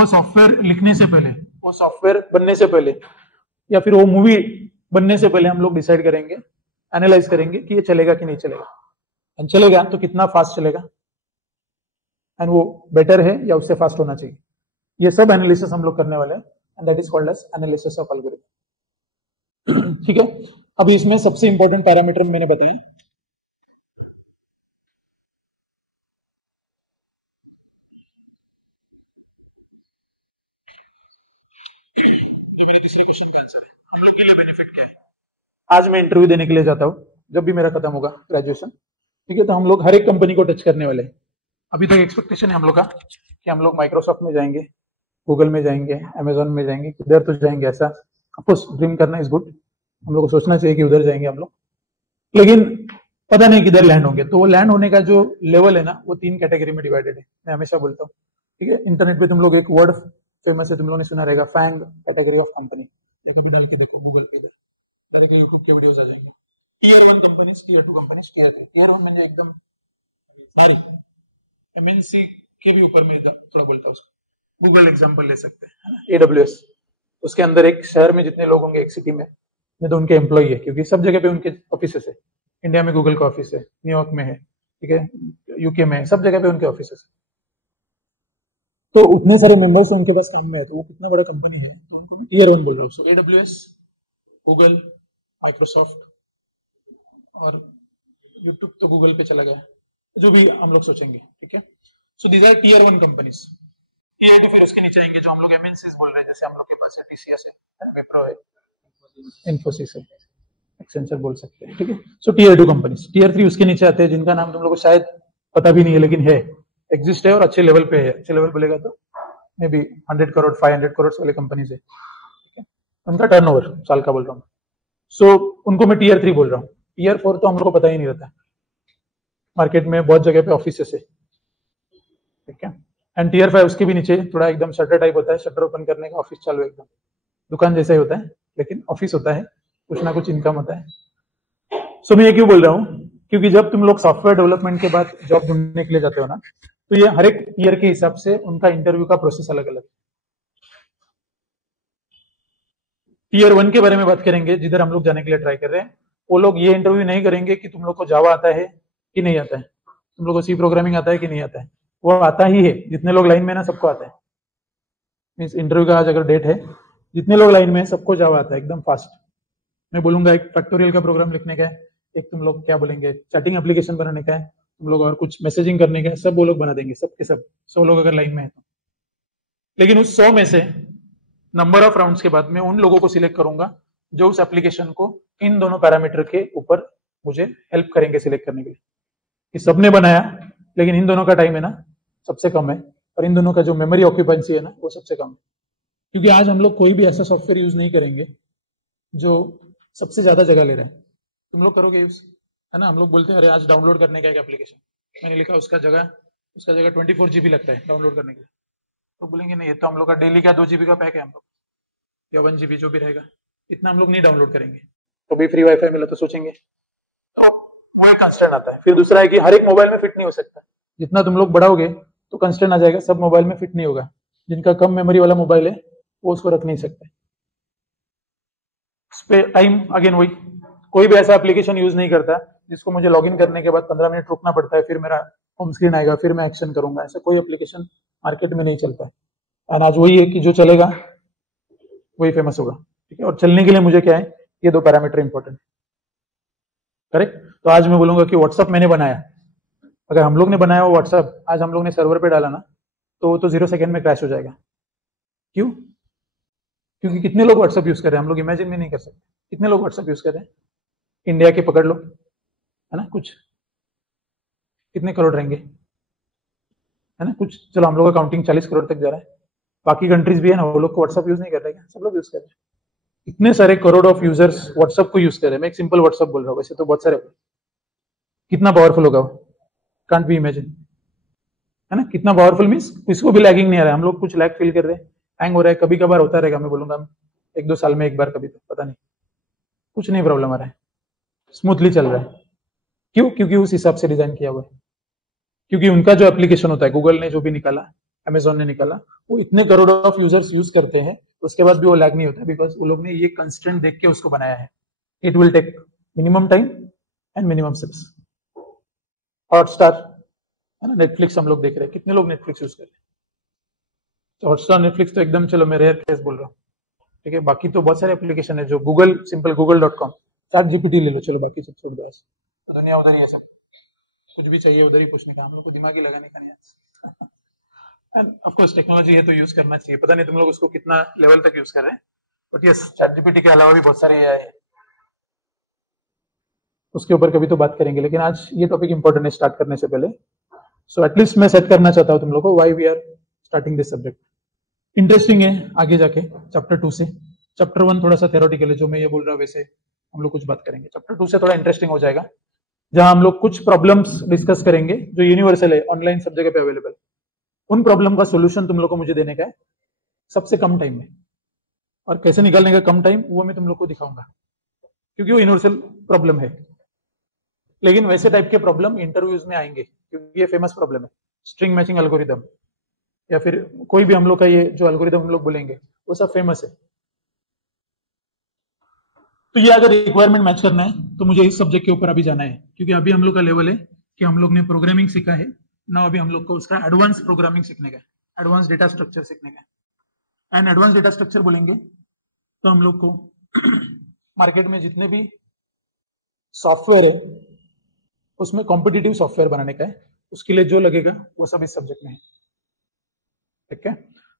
वो सॉफ्टवेयर लिखने से पहले, वो सॉफ्टवेयर बनने से पहले, या फिर वो मूवी बनने से पहले हम लोग डिसाइड करेंगे, एनालाइज करेंगे कि ये चलेगा कि नहीं चलेगा, एंड चलेगा तो कितना फास्ट चलेगा, एंड वो बेटर है या उससे फास्ट होना चाहिए। ये सब एनालिसिस हम लोग करने वाले हैं, and that is called as analysis of algorithm. ठीक है, अभी इसमें सबसे इंपॉर्टेंट पैरामीटर मैंने बताया, आज मैं इंटरव्यू देने के लिए जाता हूँ, जब भी मेरा खत्म होगा ग्रेजुएशन, ठीक है, तो हम लोग हर एक कंपनी को टच करने वाले हैं। अभी तक एक्सपेक्टेशन है हम लोग का कि हम लोग माइक्रोसॉफ्ट में जाएंगे, गूगल में जाएंगे, अमेजोन में जाएंगे, किधर तो जाएंगे, ऐसा ऑफकोर्स ड्रीम करना इज गुड, हम लोग को सोचना चाहिए कि उधर जाएंगे हम लोग, लेकिन पता नहीं किधर लैंड होंगे। तो वो लैंड होने का जो लेवल है ना, वो 3 कैटेगरी में डिवाइडेड है, मैं हमेशा बोलता हूँ। ठीक है, इंटरनेट पे तुम लोग एक वर्ड फेमस है, तुम लोगों ने सुना रहेगा, फैंग कैटेगरी ऑफ कंपनी, ये कभी डाल के देखो गूगल पे, इधर डायरेक्टली यूट्यूब के वीडियोस आ जाएंगे। Tier 1 companies, tier 2 companies, tier 3। Tier 1 मैंने एकदम सारी एमएनसी के भी ऊपर में थोड़ा बोलता हूँ, गूगल एग्जांपल ले सकते हैं, है ना, एडब्ल्यूएस, उसके अंदर एक शहर में जितने लोग होंगे, एक सिटी में, ये तो उनके एम्प्लॉय है, क्योंकि सब जगह पे उनके ऑफिस है। इंडिया में गूगल का ऑफिस है, न्यूयॉर्क में है, ठीक है, यूके में है, सब जगह पे उनके ऑफिस है। तो उतने सारे मेंबर्स उनके पास काम में है, तो वो कितना बड़ा कंपनी है, तो उनको मैं टीयर 1 बोल रहा हूँ। सो एडब्ल्यूएस, गूगल, माइक्रोसॉफ्ट, और यूट्यूब तो गूगल पे चला गया, जो भी हम लोग सोचेंगे, ठीक है। So these are tier 1 companies. फिर उसके नीचे आएंगे जो हम लोग एमएनसीज बोल रहे हैं, जैसे हम लोग के पास है टीसीएस है, विप्रो है, इन्फोसिस है, एक्सेंचर बोल सकते हैं, ठीक है। So tier 2 companies. टीयर 3 उसके नीचे आते हैं, जिनका नाम तुम लोग को शायद पता भी नहीं है, लेकिन है, एग्जिस्ट है और अच्छे लेवल पे है। अच्छे लेवल बोलेगा तो मे बी 100 करोड़ 500 करोड़ वाले कंपनीज है, ठीक है, उनका टर्नओवर साल का बोल रहा हूँ। सो उनको मैं टीयर 3 बोल रहा हूँ। टीयर 4 तो हम लोग को पता ही नहीं रहता, मार्केट में बहुत जगह पे ऑफिस है, ठीक है। एंड टीयर 5 उसके भी नीचे थोड़ा एकदम शटर टाइप होता है, शटर ओपन करने का, ऑफिस चालू, एकदम दुकान जैसा ही होता है, लेकिन ऑफिस होता है, कुछ ना कुछ इनकम होता है। सो मैं ये क्यों बोल रहा हूँ, क्योंकि जब तुम लोग सॉफ्टवेयर डेवलपमेंट के बाद जॉब ढूंढने के लिए जाते हो ना, तो ये हर एक ईयर के हिसाब से उनका इंटरव्यू का प्रोसेस अलग अलग। टीयर 1 के बारे में बात करेंगे, जिधर हम लोग जाने के लिए ट्राई कर रहे हैं, वो लोग ये इंटरव्यू नहीं करेंगे कि तुम लोग को जावा आता है कि नहीं आता है, तुम लोग को सी प्रोग्रामिंग आता है कि नहीं आता है, वो आता ही है। जितने लोग लाइन में ना, सबको आता है। मीन्स इंटरव्यू का आज अगर डेट है, जितने लोग लाइन में है सबको जावा आता है एकदम फास्ट। मैं बोलूंगा एक फैक्टोरियल का प्रोग्राम लिखने का है, एक तुम लोग क्या बोलेंगे चैटिंग एप्लीकेशन बनाने का है, तुम लोग और कुछ मैसेजिंग करने का है, सब वो लोग बना देंगे, सब के सब 100 लोग अगर लाइन में है तो। लेकिन उस 100 में से नंबर ऑफ राउंड्स के बाद मैं उन लोगों को सिलेक्ट करूंगा जो उस एप्लीकेशन को इन दोनों पैरामीटर के ऊपर मुझे हेल्प करेंगे सिलेक्ट करने के लिए, कि सबने बनाया, लेकिन इन दोनों का टाइम है ना सबसे कम है, और इन दोनों का जो मेमोरी ऑक्यूपेंसी है ना वो सबसे कम है। क्योंकि आज हम लोग कोई भी ऐसा सॉफ्टवेयर यूज नहीं करेंगे जो सबसे ज्यादा जगह ले रहा है। तुम लोग करोगे यूज, है ना, हम लोग बोलते हैं अरे आज डाउनलोड करने का एक एप्लीकेशन मैंने लिखा, उसका जगह 24 GB लगता है डाउनलोड करने के लिए, तो बोलेंगे नहीं, ये तो हम लोग का डेली का 2 GB का पैक है, हम लोग या 1 GB जो भी रहेगा, इतना हम लोग नहीं डाउनलोड करेंगे। तो भी फ्री वाईफाई मिला तो सोचेंगे, तो वो कंस्ट्रेंट आता है। फिर दूसरा है कि हर एक मोबाइल में फिट नहीं हो सकता, जितना तुम लोग बढ़ाओगे तो कंस्ट्रेंट आ जाएगा, सब मोबाइल में फिट नहीं होगा। जिनका कम मेमोरी वाला मोबाइल है वो उसको रख नहीं सकते। उस पे टाइम अगेन वही, कोई भी ऐसा एप्लीकेशन यूज नहीं करता जिसको मुझे लॉगिन करने के बाद 15 मिनट रुकना पड़ता है, फिर मेरा होम स्क्रीन आएगा, फिर मैं एक्शन करूंगा। ऐसा कोई एप्लीकेशन मार्केट में नहीं चलता है। और आज वही है कि जो चलेगा वही फेमस होगा, ठीक है। और चलने के लिए मुझे क्या है, ये 2 पैरामीटर इंपॉर्टेंट, करेक्ट। तो आज मैं बोलूंगा कि व्हाट्सअप मैंने बनाया, अगर हम लोग ने बनाया वो व्हाट्सअप आज हम लोग ने सर्वर पे डाला ना, तो वो तो 0 सेकंड में क्रैश हो जाएगा। क्यों? क्योंकि कितने लोग व्हाट्सअप यूज कर रहे हैं, हम लोग इमेजिन भी नहीं कर सकते कितने लोग व्हाट्सअप यूज कर रहे हैं। इंडिया के पकड़ लो, है ना, कुछ कितने करोड़ रहेंगे, है ना, कुछ, चलो हम लोग का काउंटिंग 40 करोड़ तक जा रहा है। बाकी कंट्रीज भी है ना, वो लोग को व्हाट्सअप यूज नहीं कर रहे हैं, सब लोग यूज कर रहे हैं। इतने सारे करोड़ ऑफ यूजर्स व्हाट्सअप को यूज कर रहे हैं। मैं एक सिंपल व्हाट्सअप बोल रहा हूँ, वैसे तो बहुत सारे, कितना पावरफुल होगा वो, कांट बी इमेजिन, है ना। कितना पावरफुल मीन्स किसको भी लैगिंग नहीं आ रहा है, हम लोग कुछ लैग फील कर रहे हैं, हैंग हो रहा है, कभी कभार होता रहेगा, मैं बोलूंगा 1-2 साल में एक बार, कभी तो पता नहीं, कुछ नहीं प्रॉब्लम आ रहा है, स्मूथली चल रहा है। क्यों? क्योंकि उस हिसाब से डिजाइन किया हुआ है, क्योंकि उनका जो एप्लीकेशन होता है, गूगल ने जो भी निकाला अमेजोन ने निकाला, वो इतने करोड़ ऑफ यूजर्स यूज करते हैं, उसके बाद भी वो लैग नहीं होता, बिकॉज वो लोग ने ये कंस्टेंट देख के उसको बनाया है. It will take minimum time and minimum steps. Hotstar है ना, नेटफ्लिक्स हम लोग देख रहे हैं, कितने लोग नेटफ्लिक्स यूज कर रहे हैं? तो हॉटस्टार नेटफ्लिक्स तो एकदम, चलो मैं रेयर केस बोल रहा हूँ, ठीक है. बाकी तो बहुत सारे एप्लीकेशन है, जो गूगल, सिंपल google.com, ChatGPT ले लो, चलो बाकी सब छोड़ दो. दुनिया उधर ही है, सब कुछ भी चाहिए उधर ही पूछने का, हम लोग को दिमाग ही लगाने का नहीं. एंड ऑफ कोर्स टेक्नोलॉजी है तो यूज करना चाहिए. पता नहीं तुम लोग उसको कितना लेवल तक यूज कर रहे हैं, बट यस, ChatGPT के अलावा भी बहुत सारे AI है, उसके ऊपर कभी तो बात करेंगे. लेकिन आज ये टॉपिक इंपॉर्टेंट है स्टार्ट करने से पहले. सो एटलीस्ट मैं सेट करना चाहता हूं तुम लोग को, why we are starting this subject. Interesting है आगे जाके चैप्टर 2 से. चैप्टर 1 थोड़ा सा थ्योरेटिकल है, जो मैं ये बोल रहा हूँ वैसे हम लोग कुछ बात करेंगे. चैप्टर 2 से थोड़ा इंटरेस्टिंग हो जाएगा, जहां हम लोग कुछ प्रॉब्लम्स डिस्कस करेंगे जो यूनिवर्सल है, ऑनलाइन सब जगह पे अवेलेबल. उन प्रॉब्लम का सोल्यूशन तुम लोग को मुझे देने का है सबसे कम टाइम में, और कैसे निकालने का कम टाइम वो मैं तुम लोग को दिखाऊंगा, क्योंकि वो यूनिवर्सल प्रॉब्लम है. लेकिन वैसे टाइप के प्रॉब्लम इंटरव्यूज में आएंगे, क्योंकि ये फेमस प्रॉब्लम है, स्ट्रिंग मैचिंग एल्गोरिदम, या फिर कोई भी हम लोग का ये जो एल्गोरिदम हम लोग बोलेंगे वो सब फेमस है. तो ये अगर रिक्वायरमेंट मैच करना है तो मुझे इस सब्जेक्ट के ऊपर अभी जाना है, क्योंकि अभी हम लोग का लेवल है कि हम लोग ने प्रोग्रामिंग सीखा है ना, अभी हम लोग को उसका एडवांस प्रोग्रामिंग सीखने का है, एडवांस डेटा स्ट्रक्चर सीखने का है. एंड एडवांस डेटा स्ट्रक्चर बोलेंगे तो हम लोग को मार्केट में जितने भी सॉफ्टवेयर है उसमें कॉम्पिटिटिव सॉफ्टवेयर बनाने का है, उसके लिए जो लगेगा वो सब इस सब्जेक्ट में है. ठीक है.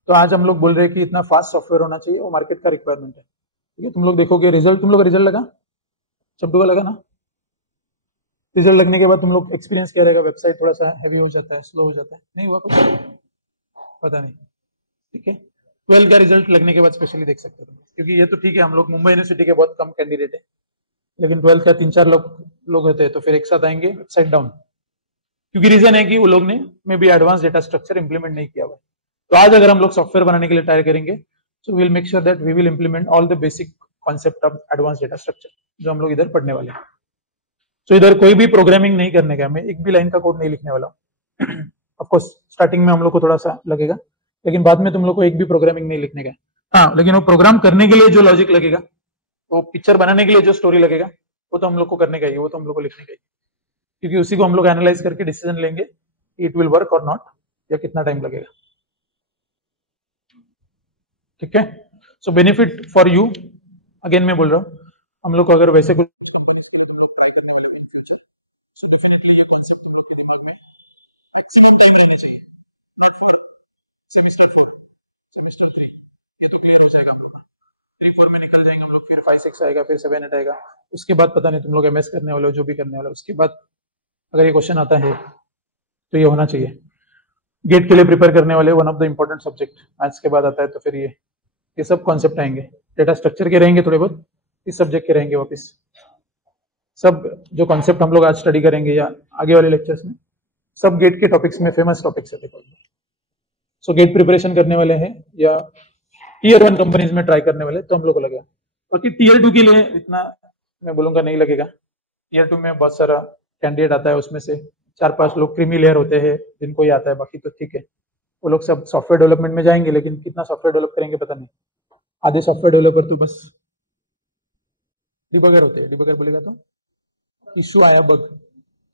तो आज हम लोग बोल रहे हैं कि इतना फास्ट सॉफ्टवेयर होना चाहिए, वो मार्केट का रिक्वायरमेंट है. ठीक है. तुम लोग देखोगे रिजल्ट, तुम लोग रिजल्ट लगा, चब्बू का लगा ना. रिजल्ट लगने के बाद तुम लोग एक्सपीरियंस क्या रहेगा, वेबसाइट थोड़ा सा हैवी हो जाता है, स्लो हो जाता है, नहीं हुआ कुछ, पता नहीं. ठीक है. 12 का रिजल्ट लगने के बाद स्पेशली देख सकते हो, क्योंकि ये तो ठीक है, हम लोग मुंबई यूनिवर्सिटी के बहुत कम कैंडिडेट है, लेकिन 12 का 3-4 लोग होते हैं, तो फिर एक साथ आएंगे वेबसाइट डाउन, क्योंकि रीजन है कि वो लोग ने may be advance data structure implement नहीं किया हुआ. तो आज अगर हम लोग सॉफ्टवेयर बनाने के लिए ट्राई करेंगे, so we will make sure that we will implement all the basic concept of advance data structure, जो हम लोग इधर पढ़ने वाले हैं. तो इधर कोई भी प्रोग्रामिंग नहीं करने का, मैं एक भी लाइन का कोड नहीं लिखने वाला हूं. ऑफ कोर्स स्टार्टिंग में हम लोग को थोड़ा सा लगेगा, लेकिन बाद में तुम लोग को एक भी प्रोग्रामिंग नहीं लिखने का. हाँ, लेकिन वो प्रोग्राम करने के लिए जो लॉजिक लगेगा, वो पिक्चर बनाने के लिए जो स्टोरी लगेगा, वो तो हम लोग को करने का ही, वो तो हम लोग को लिखने का ही, क्योंकि उसी को हम लोग एनालाइज करके डिसीजन लेंगे इट विल वर्क और नॉट, या कितना टाइम लगेगा. ठीक है. सो बेनिफिट फॉर यू, अगेन मैं बोल रहा हूं, हम लोग को अगर वैसे कुछ आएगा, फिर 7 8 आएगा, उसके बाद पता नहीं तुम लोग MS करने वाले हो, जो भी करने वाले हो, उसके बाद अगर ये क्वेश्चन आता है तो ये होना चाहिए. गेट के लिए प्रिपेयर करने वाले one of the important subject maths के बाद आता है, तो फिर ये सब कॉन्सेप्ट आएंगे, डेटा स्ट्रक्चर के रहेंगे थोड़े बहुत, इस सब्जेक्ट के रहेंगे वापस. सब जो कॉन्सेप्ट हम लोग आज स्टडी करेंगे या आगे वाले लेक्चर्स में, सब गेट के टॉपिक्स में फेमस टॉपिक्स है. सो गेट प्रिपरेशन करने वाले हैं या Tier 1 कंपनीज में ट्राई करने वाले, तो हम लोग को लगेगा. बाकी Tier 2 के लिए इतना मैं बोलूंगा नहीं लगेगा. Tier 2 में बहुत सारा कैंडिडेट आता है, उसमें से 4-5 लोग क्रीमी लेयर होते हैं जिनको ही आता है, बाकी तो ठीक है, वो लोग सब सॉफ्टवेयर डेवलपमेंट में जाएंगे, लेकिन कितना सॉफ्टवेयर डेवलप करेंगे पता नहीं. आधे सॉफ्टवेयर डेवलपर तो बस डिबगर होते हैं. डिबगर बोलेगा तो इश्यू आया बग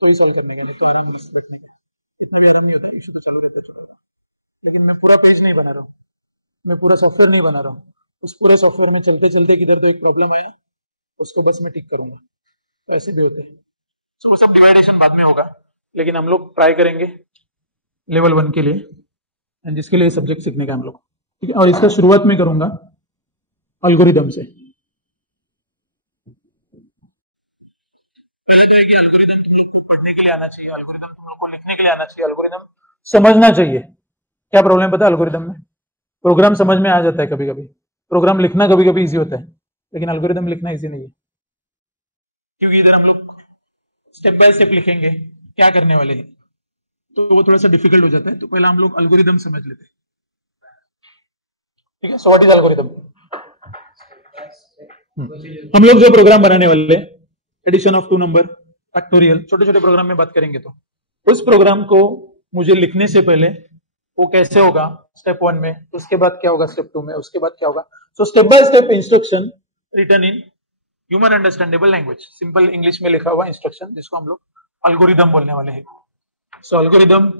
तो ही सॉल्व करने का, नहीं तो आराम बस बैठने का. इतना भी आराम नहीं होता, इश्यू तो चालू रहता है छोटा. लेकिन मैं पूरा पेज नहीं बना रहा हूँ, मैं पूरा सॉफ्टवेयर नहीं बना रहा हूँ, उस पूरे सॉफ्टवेयर में चलते चलते किधर तो एक प्रॉब्लम आया, उसको बस मैं टिक करूंगा. तो ऐसे भी होते हैं. सो वो सब डिवाइडेशन बाद में होगा, लेकिन हम लोग ट्राई करेंगे लेवल 1 के लिए, एंड जिसके लिए सब्जेक्ट सीखने का हम लोग. ठीक है. और इसका शुरुआत में करूंगा एल्गोरिदम से. पढ़ने के लिए आना चाहिए एल्गोरिदम, तुम लोग को लिखने के लिए आना चाहिए एल्गोरिदम, समझना चाहिए. क्या प्रॉब्लम पता है एल्गोरिदम में? प्रोग्राम समझ में आ जाता है कभी कभी, प्रोग्राम लिखना कभी कभी इजी होता है, लेकिन एल्गोरिदम लिखना इजी नहीं है, क्योंकि इधर हम लोग स्टेप बाय स्टेप लिखेंगे क्या करने वाले हैं, तो वो थोड़ा सा डिफिकल्ट हो जाता है. तो पहला हम लोग एल्गोरिदम समझ लेते हैं. ठीक है. So what is algorithm? हम लोग जो प्रोग्राम बनाने वाले, एडिशन ऑफ 2 नंबर, फैक्टोरियल, छोटे छोटे प्रोग्राम में बात करेंगे, तो उस प्रोग्राम को मुझे लिखने से पहले वो कैसे होगा स्टेप 1 में, उसके बाद क्या होगा स्टेप 2 में, उसके बाद क्या होगा. So step by step instruction written in human understandable language, simple English में लिखा हुआ इंस्ट्रक्शन, जिसको हम लोग अल्गोरिदम बोलने वाले हैं. सो algorithm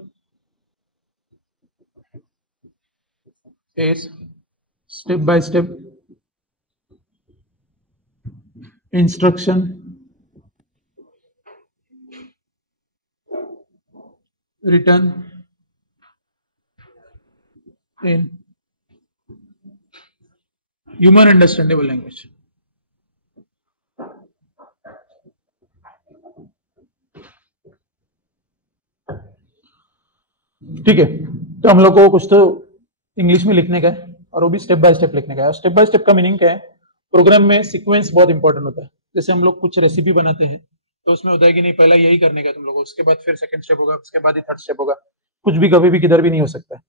is step by step instruction written in human understandable language. ठीक है, तो हम लोग को कुछ तो इंग्लिश में लिखने का है और वो भी स्टेप बाय स्टेप लिखने का है. स्टेप बाय स्टेप का मीनिंग क्या है, प्रोग्राम में सीक्वेंस बहुत इंपॉर्टेंट होता है. जैसे हम लोग कुछ रेसिपी बनाते हैं तो उसमें होता है कि नहीं पहला यही करने का तुम लोगों को, उसके बाद फिर सेकंड स्टेप होगा, उसके बाद ही थर्ड स्टेप होगा. कुछ भी कभी भी किधर भी नहीं हो सकता है.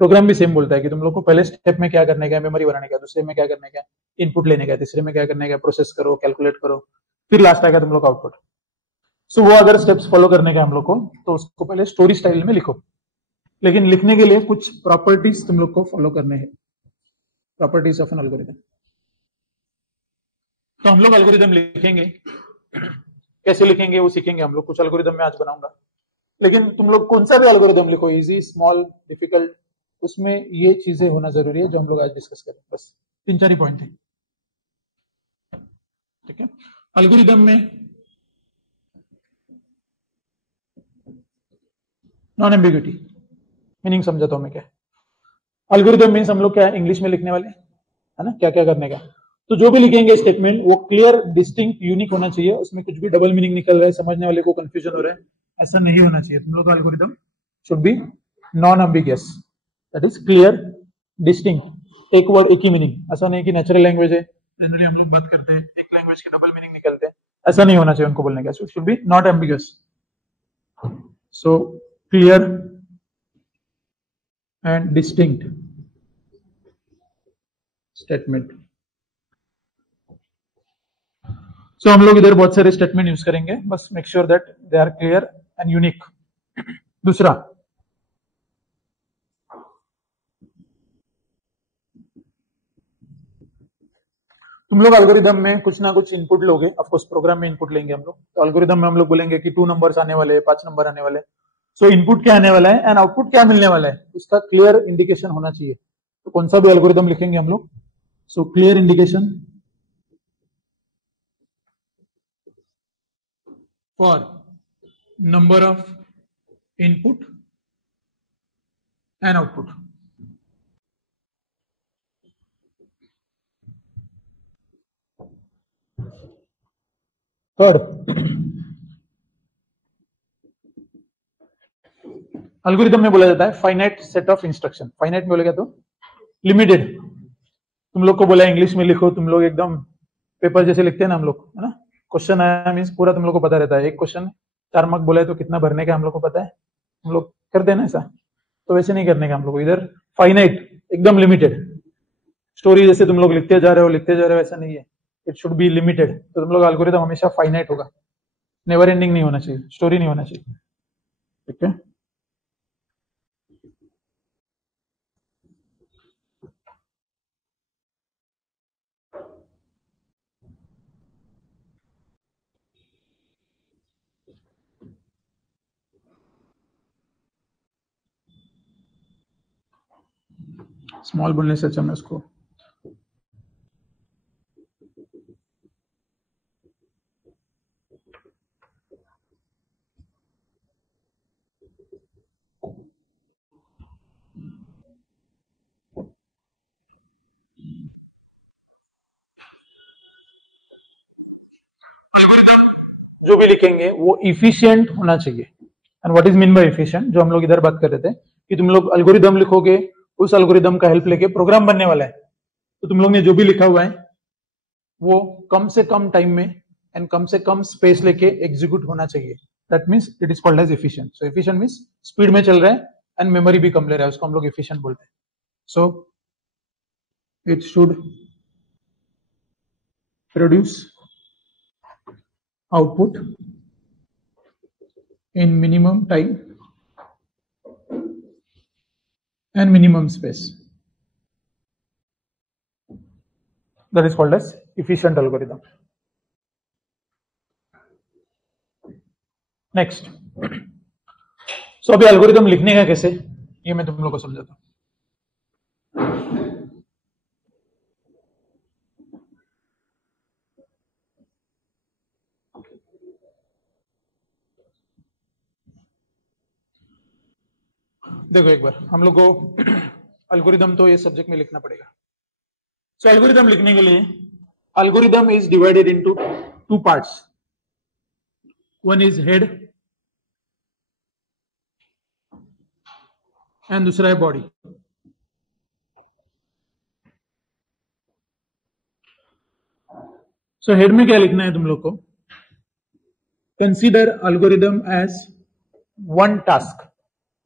प्रोग्राम भी सेम बोलता है कि तुम लोग को पहले स्टेप में क्या करने का, मेमोरी बनाने का, दूसरे में क्या करने का, इनपुट लेने का, तीसरे में क्या करने का, प्रोसेस करो, कैलकुलेट करो, फिर लास्ट आएगा तुम लोग का आउटपुट. सो वो अगर स्टेप्स फॉलो करने का हम लोग को, तो उसको पहले स्टोरी स्टाइल में लिखो. लेकिन लिखने के लिए कुछ प्रॉपर्टीज तुम लोग को फॉलो करने हैं, प्रॉपर्टीज ऑफ एन एल्गोरिथम. तो हम लोग एल्गोरिथम लिखेंगे, कैसे लिखेंगे वो सीखेंगे हम लोग. कुछ एल्गोरिथम में आज बनाऊंगा, लेकिन तुम लोग कौन सा भी एल्गोरिथम लिखो, इजी, स्मॉल, डिफिकल्ट, उसमें ये चीजें होना जरूरी है जो हम लोग आज डिस्कस करें. बस 3-4 ही पॉइंट थे. ठीक है, एल्गोरिथम में नॉन एम्बिग्यूटी मीनिंग समझाता हूं मैं क्या. एल्गोरिथम मीन्स हम लोग क्या इंग्लिश में लिखने वाले है ना, क्या क्या करने का. तो जो भी लिखेंगे स्टेटमेंट वो क्लियर, डिस्टिंक्ट, यूनिक होना चाहिए. उसमें कुछ भी डबल मीनिंग निकल रहा है, समझने वाले को कंफ्यूजन हो रहा है, ऐसा नहीं होना चाहिए. तुम लोग का algorithm should be non ambiguous, that is clear, distinct, एक वर्ड एक ही मीनिंग. ऐसा नहीं कि नेचुरल लैंग्वेज है, जनरली हम लोग बात करते हैं, एक लैंग्वेज के डबल मीनिंग निकलते हैं, ऐसा नहीं होना चाहिए उनको बोलने का. Should be not ambiguous. So clear and distinct statement. So हम लोग इधर बहुत सारे स्टेटमेंट यूज करेंगे, बस make sure that they are clear and unique. दूसरा, तुम लोग एल्गोरिदम में कुछ ना कुछ इनपुट लोगे, ऑफ कोर्स प्रोग्राम में इनपुट लेंगे हम लोग. तो एल्गोरिदम में हम लोग बोलेंगे कि 2 नंबर्स आने वाले हैं, 5 नंबर आने वाले हैं. सो इनपुट क्या आने वाला है एंड आउटपुट क्या मिलने वाला है, उसका क्लियर इंडिकेशन होना चाहिए. तो कौन सा भी एल्गोरिदम लिखेंगे हम लोग, so clear indication for number of input and output. Third, algorithm में बोला जाता है finite set of instruction. Finite में बोलेगा तो लिमिटेड. तुम लोग को बोला इंग्लिश में लिखो, तुम लोग एकदम पेपर जैसे लिखते हैं ना हम लोग, है ना. क्वेश्चन आया मीन्स पूरा तुम लोग को पता रहता है. एक क्वेश्चन 4 मार्क बोला है तो कितना भरने का हम लोग को पता है, हम लोग करते हैं ना ऐसा. तो वैसे नहीं करने का हम लोग को. इधर फाइनाइट, एकदम लिमिटेड. स्टोरी जैसे तुम लोग लिखते जा रहे हो, ऐसा नहीं है. It should be limited. तो तुम लोग एल्गोरिथम हमेशा फाइनाइट होगा, नेवर एंडिंग नहीं होना चाहिए, स्टोरी नहीं होना चाहिए. ठीक है, स्मॉल बोलने से अच्छा मैं उसको जो भी लिखेंगे वो इफिशियंट होना चाहिए. And what is mean by efficient, जो हम लोग इधर बात कर रहे थे कि तुम लोग एल्गोरिदम लिखोगे, उस एल्गोरिदम का हेल्प लेके प्रोग्राम बनने वाला है. तो तुम लोग ने जो भी लिखा हुआ है वो कम से कम टाइम में एंड कम से कम स्पेस लेके एग्जीक्यूट होना चाहिए. That means it is called as efficient. So efficient means speed में चल रहा है एंड मेमोरी भी कम ले रहा है, उसको हम लोग एफिशिएंट बोलते हैं. So it should produce output in minimum time and minimum space. That is called as efficient algorithm. Next. So अभी algorithm लिखने का कैसे, ये मैं तुम लोग को समझाता हूँ. देखो एक बार हम लोग को एल्गोरिदम तो ये सब्जेक्ट में लिखना पड़ेगा. सो एल्गोरिदम लिखने के लिए algorithm is divided into two parts. One is head and दूसरा है बॉडी. सो हेड में क्या लिखना है तुम लोग को, consider algorithm as one task.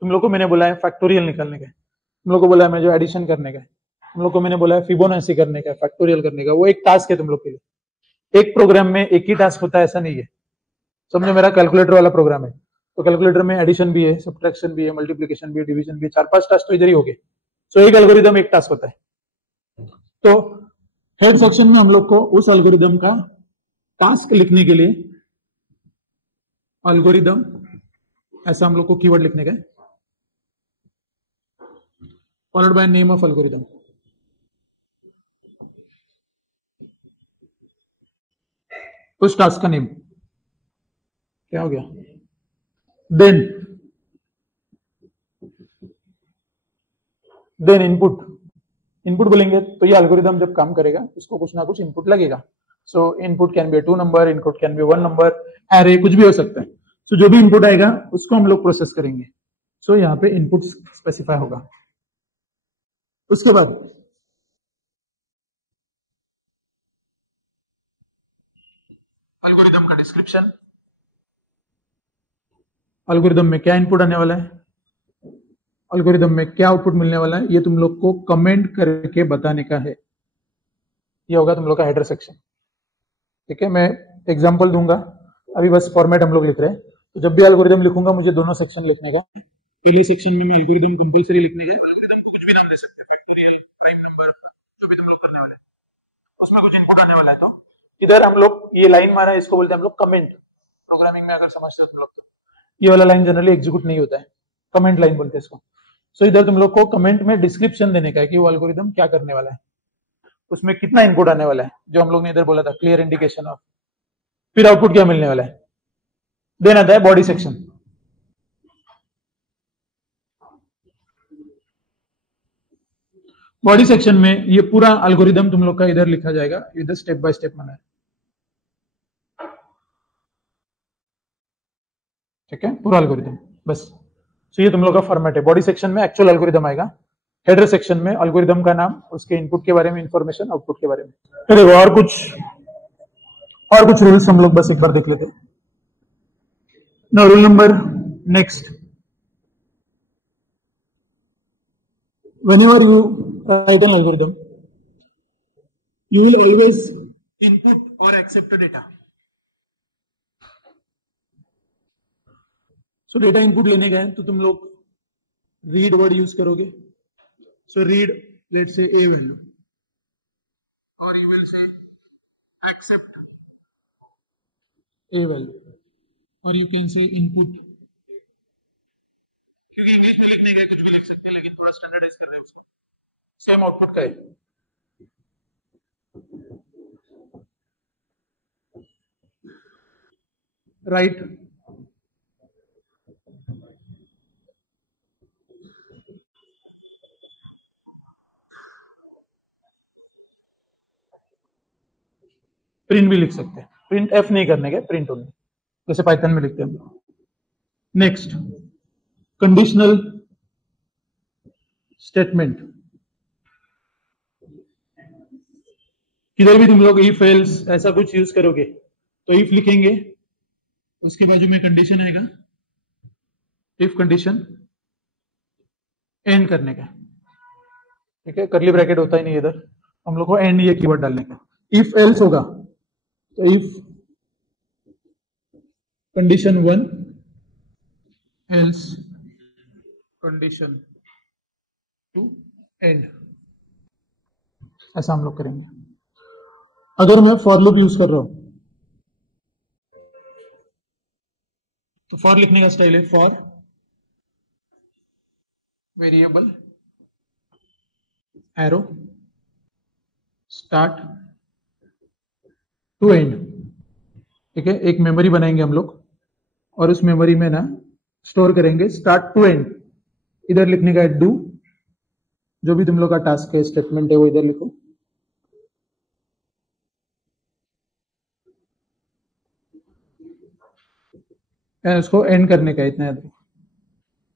तुम लोग को मैंने बोला है फैक्टोरियल निकालने का, तुम लोग को बोला है मैं जो एडिशन करने का, तुम लोग को मैंने बोला है फिबोनाची करने का, फैक्टोरियल करने का. वो एक टास्क है तुम लोग के लिए. एक प्रोग्राम में एक ही टास्क होता है ऐसा नहीं है. समझो मेरा कैलकुलेटर वाला प्रोग्राम है, तो कैलकुलेटर में एडिशन भी है, सब्ट्रैक्शन भी है, मल्टीप्लिकेशन भी है, डिवीजन भी है, 4-5 टास्क तो इधर ही हो गए. सो एक एल्गोरिदम एक टास्क होता है. तो हेड सेक्शन में हम लोग को उस एल्गोरिदम का टास्क लिखने के लिए एल्गोरिदम ऐसा हम लोग को कीवर्ड लिखने का है, followed by name of algorithm. उस टास्क का नेम क्या हो गया. देन इनपुट बोलेंगे तो ये एल्गोरिदम जब काम करेगा इसको कुछ ना कुछ इनपुट लगेगा. सो input can be 2 number, input can be 1 number, array कुछ भी हो सकता है. सो जो भी इनपुट आएगा उसको हम लोग प्रोसेस करेंगे. सो यहाँ पे इनपुट स्पेसिफाई होगा. उसके बाद एल्गोरिदम का डिस्क्रिप्शन, एल्गोरिदम में क्या इनपुट आने वाला है, एल्गोरिदम में क्या आउटपुट मिलने वाला है, ये तुम लोग को कमेंट करके बताने का है. ये होगा तुम लोग का हेडर सेक्शन. ठीक है, मैं एग्जांपल दूंगा. अभी बस फॉर्मेट हम लोग लिख रहे हैं. तो जब भी एल्गोरिदम लिखूंगा मुझे दोनों सेक्शन लिखने का. पहले सेक्शन में एल्गोरिदम कंपलसरी लिखने का. एल्गोरिदम को कुछ भी नाम दे सकते हैं, फैक्टोरियल, प्राइम नंबर, जो भी तुम लोग करने वाले हैं. उसमें कुछ इनपुट आने वाला है. तो इधर हम लोग ये लाइन मारा है, इसको बोलते हैं हम लोग कमेंट. प्रोग्रामिंग में अगर समझते हो तो ये वाला लाइन जनरली एग्जीक्यूट नहीं होता है, कमेंट लाइन बोलते हैं इसको. सो इधर तुम लोग को कमेंट में डिस्क्रिप्शन देने का है कि वो एल्गोरिदम क्या करने वाला है, उसमें कितना इनपुट आने वाला है, जो हम लोग ने इधर बोला था क्लियर इंडिकेशन ऑफ, फिर आउटपुट क्या मिलने वाला है. देन आता है बॉडी सेक्शन. बॉडी सेक्शन में ये पूरा एल्गोरिदम तुम लोग का इधर लिखा जाएगा, इधर स्टेप बाय स्टेप बना है. ठीक है, पूरा एल्गोरिदम बस. तो ये तुम लोग का फॉर्मेट है. बॉडी सेक्शन में एक्चुअल एल्गोरिदम आएगा, हेडर सेक्शन में एल्गोरिदम का नाम, उसके इनपुट के बारे में इंफॉर्मेशन, आउटपुट के बारे में. तो देखो और कुछ रूल्स हम लोग बस एक बार देख लेते हैं. Now rule number next, whenever you write an algorithm you will always input or accept data. So data input लेने का है तो तुम लोग रीड वर्ड यूज करोगे. So read let's say a value, और you will say accept a value, और you can say input. क्योंकि इंग्लिश में लिखने का कुछ भी लिख सकते हैं, लेकिन थोड़ा स्टैंडर्डाइज कर दे उसको. सेम आउटपुट का है. राइट, प्रिंट भी लिख सकते हैं. प्रिंट एफ नहीं करने के, प्रिंट ओनली, जैसे पाइथन में लिखते हैं. Next, conditional statement. किधर भी तुम लोग इफ एल्स ऐसा कुछ यूज करोगे तो इफ लिखेंगे, उसके बाजू में कंडीशन आएगा, इफ कंडीशन एंड करने का. ठीक है, करली ब्रैकेट होता ही नहीं इधर, हम लोग को एंड ये कीवर्ड डालने का. इफ एल्स होगा तो if condition 1 else condition two end, ऐसा हम लोग करेंगे। अगर मैं फॉर लूप यूज कर रहा हूं तो फॉर लिखने का स्टाइल है for variable arrow start to end. ठीक है, एक मेमोरी बनाएंगे हम लोग और उस मेमोरी में ना स्टोर करेंगे स्टार्ट टू एंड। इधर लिखने का है डू, जो भी तुम लोग का टास्क है स्टेटमेंट है वो इधर लिखो। उसको एंड करने का इतना याद रखो,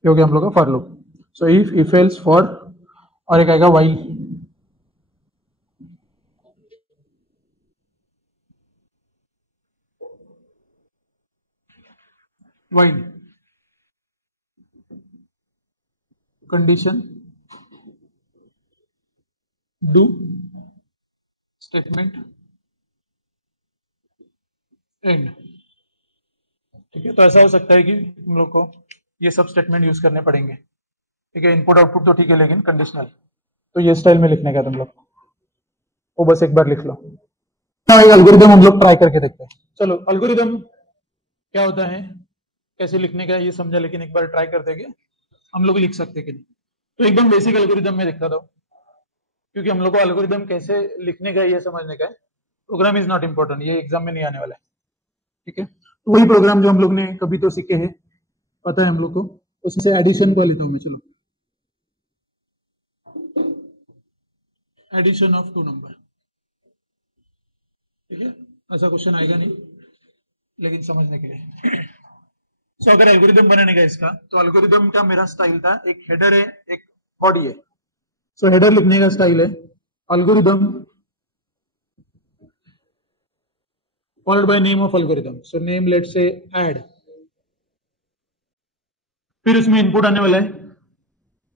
क्योंकि हम लोग का for loop. So if else for, और एक आएगा while. While condition do statement and. ठीक है, तो ऐसा हो सकता है कि तुम लोग को ये सब स्टेटमेंट यूज करने पड़ेंगे। ठीक है, इनपुट आउटपुट तो ठीक है, लेकिन कंडीशनल तो ये स्टाइल में लिखने का तुम लोग वो बस एक बार लिख लो। एल्गोरिदम हम लोग ट्राई करके देखते हैं। चलो, एल्गोरिदम क्या होता है, कैसे लिखने का ये समझा, लेकिन एक बार ट्राई कर देंगे हम लोग लिख सकते कि नहीं। तो एकदम बेसिक एल्गोरिदम में दिखता था, क्योंकि हम लोग को एल्गोरिदम कैसे लिखने का ये समझने का है। प्रोग्राम इज नॉट इंपॉर्टेंट, ये एग्जाम में नहीं आने वाला है। ठीक है, तो वही प्रोग्राम जो हम लोग ने कभी तो सीखे हैं, पता है हम लोग को, उसमें से एडिशन को लेता हूं मैं। चलो, एडिशन ऑफ टू नंबर। ठीक है, ऐसा क्वेश्चन आएगा नहीं, लेकिन समझने के लिए। सो अगर एल्गोरिदम बनाने का इसका, तो एल्गोरिदम का मेरा स्टाइल था, एक हेडर है एक बॉडी है। सो हेडर लिखने का स्टाइल है algorithm followed by name of algorithm. So name let's say add, फिर उसमें इनपुट आने वाला है।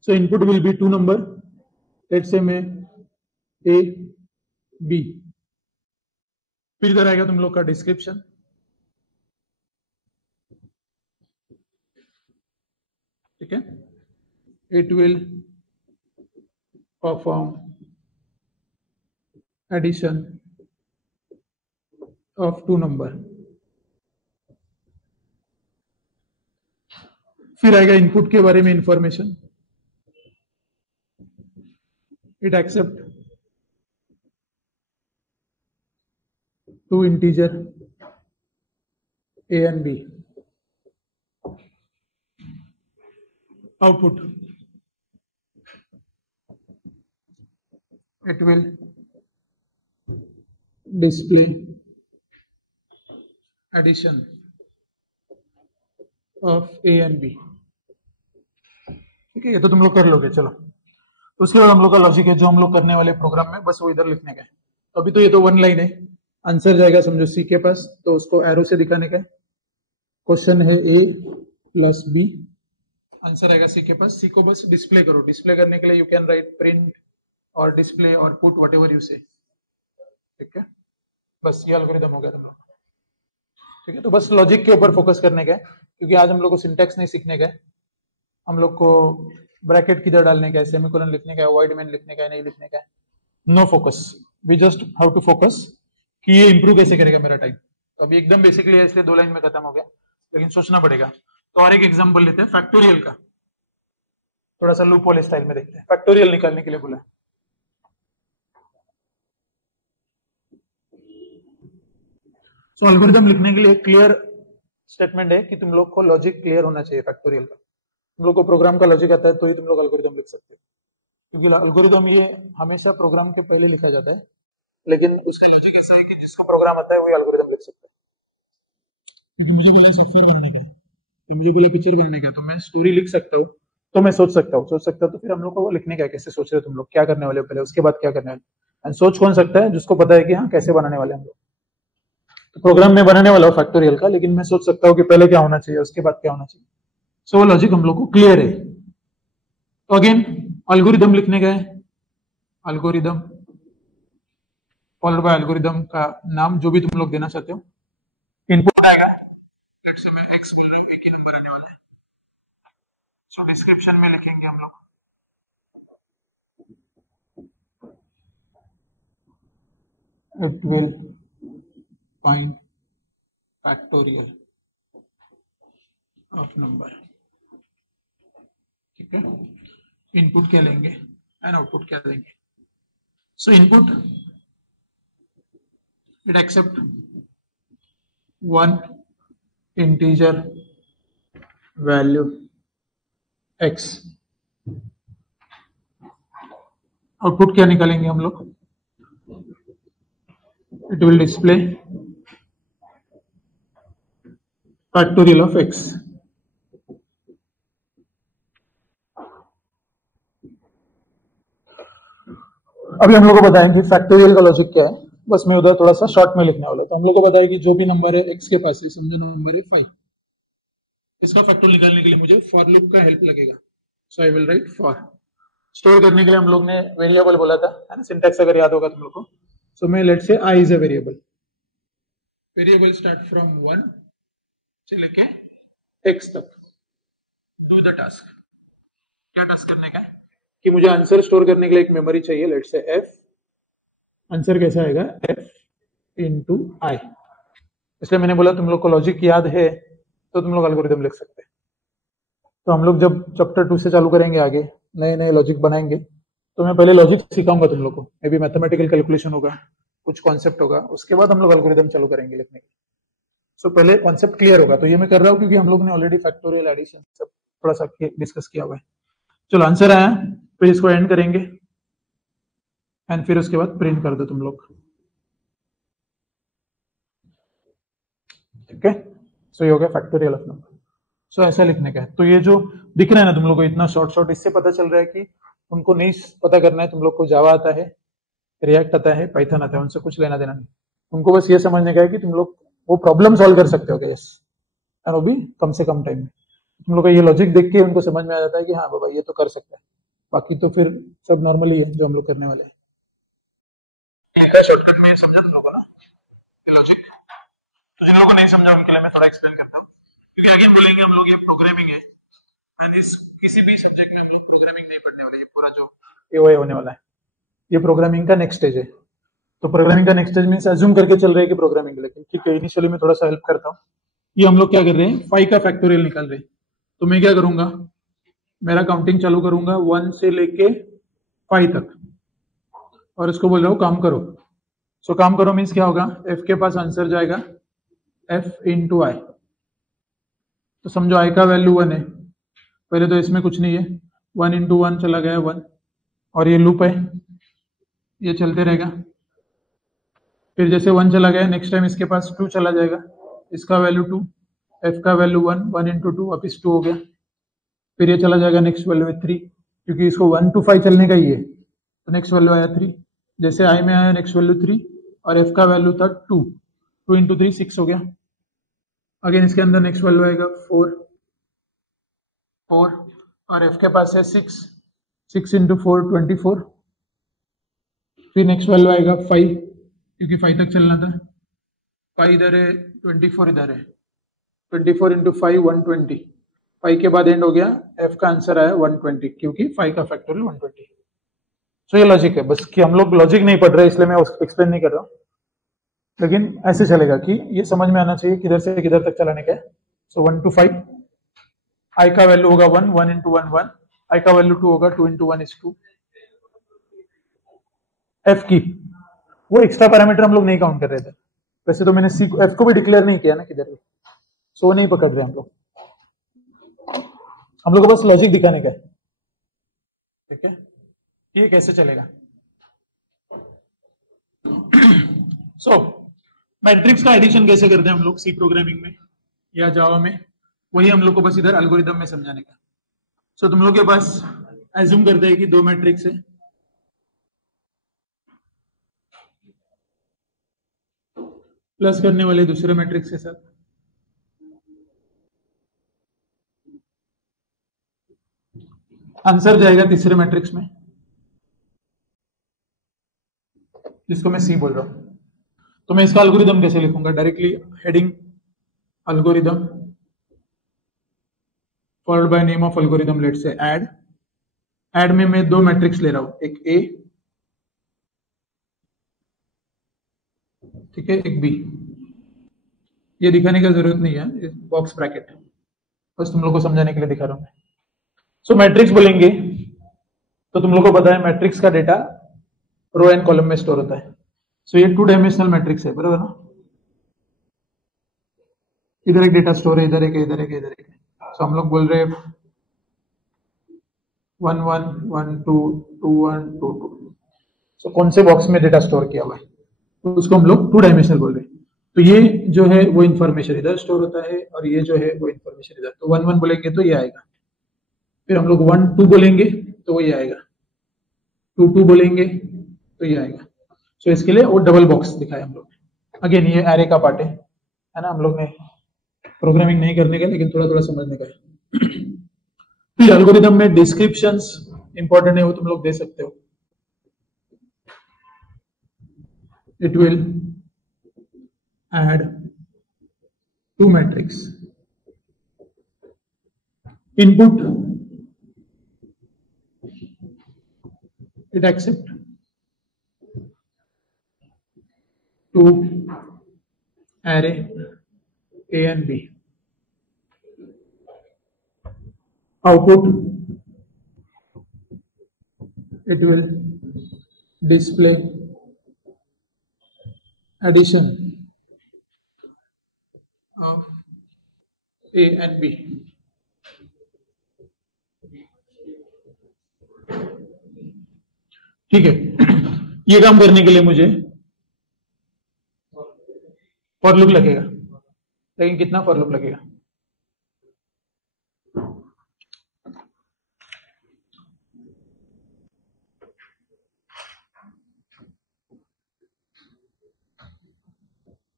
So input will be two number, let's say मैं ए बी। फिर इधर आएगा तुम लोग का डिस्क्रिप्शन। ठीक है, it will perform addition of two number. फिर आएगा इनपुट के बारे में information. It accept two integer A and B. Output, it will display addition of A and B। ठीक है, ये तो तुम लोग कर लोगे। चलो, उसके बाद हम लोग का लॉजिक है जो हम लोग करने वाले प्रोग्राम में, बस वो इधर लिखने का है। तो अभी तो ये तो वन लाइन है, आंसर जाएगा समझो सी के पास, तो उसको एरो से दिखाने का है। क्वेश्चन है ए प्लस बी, आंसर आएगा सी के पास। सी को बस डिस्प्ले करो, डिस्प्ले करने के लिए यू कैन राइट प्रिंट और डिस्प्ले और पुट वट एवर यू से। ठीक है, बस ये एल्गोरिदम हो गया तुम लोग। ठीक है, तो बस लॉजिक के ऊपर फोकस करने का है, क्योंकि आज हम लोग को सिंटेक्स नहीं सीखने का है। हम लोग को ब्रैकेट किधर डालने का है, सेमीकोलन लिखने का है, वॉइड मेन लिखने का है, नहीं लिखने का है। No focus, we just how to focus कि ये इंप्रूव कैसे करेगा मेरा टाइम। तो अभी एकदम बेसिकली है, इसलिए दो लाइन में खत्म हो गया, लेकिन सोचना पड़ेगा। तो और एक एग्जांपल लेते हैं फैक्टोरियल का, थोड़ा सा लूप वाले स्टाइल में देखते हैं। फैक्टोरियल निकालने के लिए बोला। सो एल्गोरिदम लिखने के लिए क्लियर स्टेटमेंट है कि तुम लोग को लॉजिक क्लियर होना चाहिए फैक्टोरियल का। तुम लोग को प्रोग्राम का लॉजिक आता है तो ही तुम लोग एल्गोरिदम लिख सकते हो, क्योंकि एल्गोरिदम ये हमेशा प्रोग्राम के पहले लिखा जाता है, लेकिन उसका लॉजिक ऐसा है कि जिसका प्रोग्राम आता है वही एल्गोरिदम लिख सकता है। मुझे बोले पिक्चर बनाने का, तो मैं स्टोरी लिख सकता हूँ, तो मैं सोच सकता हूँ, तो फिर हम लोग को वो लिखने का है, कैसे सोच रहे हो तुम लोग, क्या करने वाले हो पहले, उसके बाद क्या करने वाले। एंड सोच कौन सकता है, जिसको पता है कि हाँ कैसे बनाने वाले हम लोग। तो प्रोग्राम में बनाने वाला हूँ फैक्टोरियल का, लेकिन मैं सोच सकता हूँ कि पहले क्या होना चाहिए, उसके बाद क्या होना चाहिए। सो वो लॉजिक हम लोग को क्लियर है। तो अगेन एल्गोरिदम लिखने का है, एल्गोरिदम फॉलोड बाय एल्गोरिदम का नाम जो भी तुम लोग देना चाहते हो। इनपुट आएगा, लेट्स से मैं x बोल रहा हूं, एक ही नंबर आने वाला है। सो डिस्क्रिप्शन में लिखेंगे हम लोग it will find factorial of number. ठीक है, इनपुट क्या लेंगे एंड आउटपुट क्या लेंगे. सो input it accept one integer value x. Output क्या निकालेंगे हम लोग. It will display factorial of x. अभी हम लोग को बताएं कि फैक्टोरियल का लॉजिक क्या है. बस मैं उधर थोड़ा सा शॉर्ट में लिखने वाला. तो हम लोग को बताया कि जो भी नंबर है x के पास है, समझो नंबर है 5, इसका फैक्टोरियल निकालने के लिए मुझे फॉर लूप का हेल्प लगेगा. So I will write for. Store करने के लिए हम लोग ने वेरिएबल बोला था, है ना. सिंटैक्स अगर याद होगा तुम लोग को. सो मैं let's say i is a variable. Variable start from 1 से लेके x तक. Do the task. क्या टास्क करने का है कि मुझे आंसर स्टोर करने के लिए एक मेमोरी चाहिए. Let's say f. आंसर कैसा आएगा f इंटू आई. इसलिए मैंने बोला तुम लोग को लॉजिक याद है तो तुम लोग एल्गोरिथम लिख सकते हैं. तो हम लोग जब चैप्टर 2 से चालू करेंगे, आगे नए नए लॉजिक बनाएंगे, तो मैं पहले लॉजिक सिखाऊंगा तुम लोग को. मे बी मैथमेटिकल कैलकुलेशन होगा, कुछ कॉन्सेप्ट होगा, उसके बाद हम लोग एल्गोरिथम चालू करेंगे लिखने के. सो पहले कॉन्सेप्ट क्लियर होगा. तो ये मैं कर रहा हूँ क्योंकि हम लोग ने ऑलरेडी फैक्टोरियल एडिशन सब थोड़ा सा डिस्कस किया हुआ है. चलो आंसर आया, फिर इसको एंड करेंगे एंड फिर उसके बाद प्रिंट कर दो तुम लोग. ठीक है. सो ये हो गया फैक्टोरियल ऑफ नंबर. सो ऐसा लिखने का है. तो ये जो दिख रहा है ना तुम लोग को इतना शॉर्ट शॉर्ट, इससे पता चल रहा है कि उनको नहीं पता करना है. तुम लोग को जावा आता है, रिएक्ट आता है, पाइथन आता है, उनसे कुछ लेना देना नहीं. तुमको बस ये समझने का है कि तुम लोग वो प्रॉब्लम सॉल्व कर सकते हो. यस, और वो भी कम से कम टाइम में. तुम लोग का ये लॉजिक देख के उनको समझ में आ जाता है कि हाँ बाबा ये तो कर सकता है. बाकी तो फिर सब नॉर्मल ही है जो हम लोग करने वाले हैं. शॉर्टकट में समझा तुम लोगों को लॉजिक. जिन लोगों को नहीं समझा उनके लिए मैं थोड़ा एक्सप्लेन करता हूँ, क्योंकि आगे बोलेंगे हम लोग ये प्रोग्रामिंग है. किसी भी सब्जेक्ट में हम लोग प्रोग्रामिंग नहीं पढ़ने वाले. ये पूरा जो ये होने वाला है, ये प्रोग्रामिंग का नेक्स्ट स्टेज है. तो प्रोग्रामिंग का नेक्स्ट स्टेज मींस अज्यूम करके चल रहे हैं कि प्रोग्रामिंग. लेकिन ठीक है, इनिशियली मैं थोड़ा सा हेल्प करता हूँ. ये हम लोग क्या कर रहे हैं, 5 का फैक्टोरियल निकाल रहे हैं. तो मैं क्या करूंगा, मेरा काउंटिंग चालू करूंगा 1 से लेके 5 तक, और इसको बोल रहा हूँ काम करो. सो काम करो मीन्स क्या होगा, f के पास आंसर जाएगा f इंटू आई. तो समझो i का वैल्यू 1 है. पहले तो इसमें कुछ नहीं है, 1 इंटू 1 चला गया 1, और ये लूप है, ये चलते रहेगा. फिर जैसे 1 चला गया, नेक्स्ट टाइम इसके पास 2 चला जाएगा, इसका वैल्यू 2, f का वैल्यू 1, 1 इंटू 2 वापिस 2 हो गया. फिर ये चला जाएगा, नेक्स्ट वैल्यू है 3, क्योंकि इसको 1 to 5 चलने का ही है. तो नेक्स्ट वैल्यू आया 3. जैसे i में आया नेक्स्ट वैल्यू 3, और f का वैल्यू था 2, 2 इंटू 3 6 हो गया. अगेन इसके अंदर नेक्स्ट वैल्यू आएगा 4, और f के पास है 6, 6 इंटू 4 24. फिर नेक्स्ट वैल्यू आएगा 5, क्योंकि 5 तक चलना था. 5 इधर है, 24 इधर है, 24 इंटू 5 120. 5 के बाद एंड हो गया, f का आंसर आया 120, क्योंकि 5 का फैक्टोरियल 120. सो ये लॉजिक है. बस कि हम लोग लॉजिक नहीं पढ़ रहे इसलिए मैं एक्सप्लेन नहीं कर रहा हूँ, लेकिन ऐसे चलेगा कि ये समझ में आना चाहिए किधर से किधर तक चलाने का है. सो 1 to 5, i का वैल्यू होगा 1, 1 इंटू 1 1, i का वैल्यू 2 होगा, 2 इंटू 1 इज 2. f की वो एक्स्ट्रा पैरामीटर हम लोग नहीं काउंट कर रहे थे. वैसे तो मैंने c f को भी डिक्लेयर नहीं किया ना किधर भी, सो नहीं पकड़ रहे हम लोग. हम लोग को बस लॉजिक दिखाने का है. ठीक है, ये कैसे चलेगा. सो मैट्रिक्स का एडिशन कैसे करते हैं हम लोग सी प्रोग्रामिंग में या जावा में, वही हम लोग को बस इधर एल्गोरिथम में समझाने का. सो तुम लोग के पास एज्यूम करते हैं कि 2 मैट्रिक्स है. प्लस करने वाले दूसरे मैट्रिक्स के साथ. आंसर जाएगा तीसरे मैट्रिक्स में, जिसको मैं सी बोल रहा हूं. तो मैं इसका एल्गोरिथम कैसे लिखूंगा, directly heading algorithm followed by name of algorithm. Let's say add में मैं 2 मैट्रिक्स ले रहा हूं, एक ए ठीक है, एक बी, ये दिखाने का जरूरत नहीं है, बॉक्स ब्रैकेट, बस तुम लोग को समझाने के लिए दिखा रहा हूं मैं। सो मैट्रिक्स बोलेंगे तो तुम लोग को पता है मैट्रिक्स का डेटा रो एंड कॉलम में स्टोर होता है। सो ये 2 डायमेंशनल मैट्रिक्स है, बराबर ना, इधर एक डेटा स्टोर है, इधर एक, इधर एक, इधर एक। सो हम लोग बोल रहे हैं 1 1 1 2 2 1 2 2। सो कौन से बॉक्स में डेटा स्टोर किया हुआ है, तो उसको हम लोग 2 डायमेंशनल बोल रहे हैं। तो ये जो है वो इन्फॉर्मेशन इधर स्टोर होता है और ये जो है वो इन्फॉर्मेशन इधर। तो 1 1 बोलेंगे तो ये आएगा, फिर हम लोग 1 2 बोलेंगे तो ये आएगा, 2 2 बोलेंगे तो ये आएगा। सो इसके लिए वो डबल बॉक्स दिखाया हम लोग ने। अगेन ये एरे का पार्ट है ना, हम लोग ने प्रोग्रामिंग नहीं करने का, लेकिन थोड़ा थोड़ा समझने का है। फिर एल्गोरिथम में डिस्क्रिप्शंस इंपॉर्टेंट है, वो तुम लोग दे सकते हो। It will add 2 matrix, input it accept 2 array A and B, output it will display addition of A and B। ठीक है, ये काम करने के लिए मुझे फॉर लूप लगेगा, लेकिन कितना फॉर लूप लगेगा?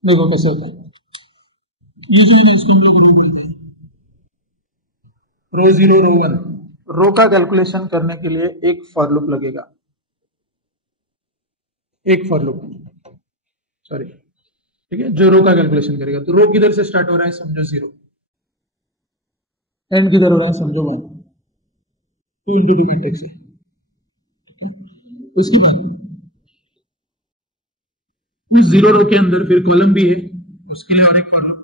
देखो कैसे होता है, ये जो है ना इसको हम लोग रो बोलते हैं, रो 0 रो 1। रो का कैलकुलेशन करने के लिए एक फॉर लूप लगेगा, एक फॉर लूप, सॉरी, ठीक है, जो रो का कैलकुलेशन करेगा। तो रो किधर से स्टार्ट हो रहा है, समझो 0, एंड किधर हो रहा है, समझो 1, 2 इंटू 2 मैट्रिक्स है। उसके बाद 0 रो के अंदर फिर कॉलम भी है, उसके लिए और एक फॉर लूप।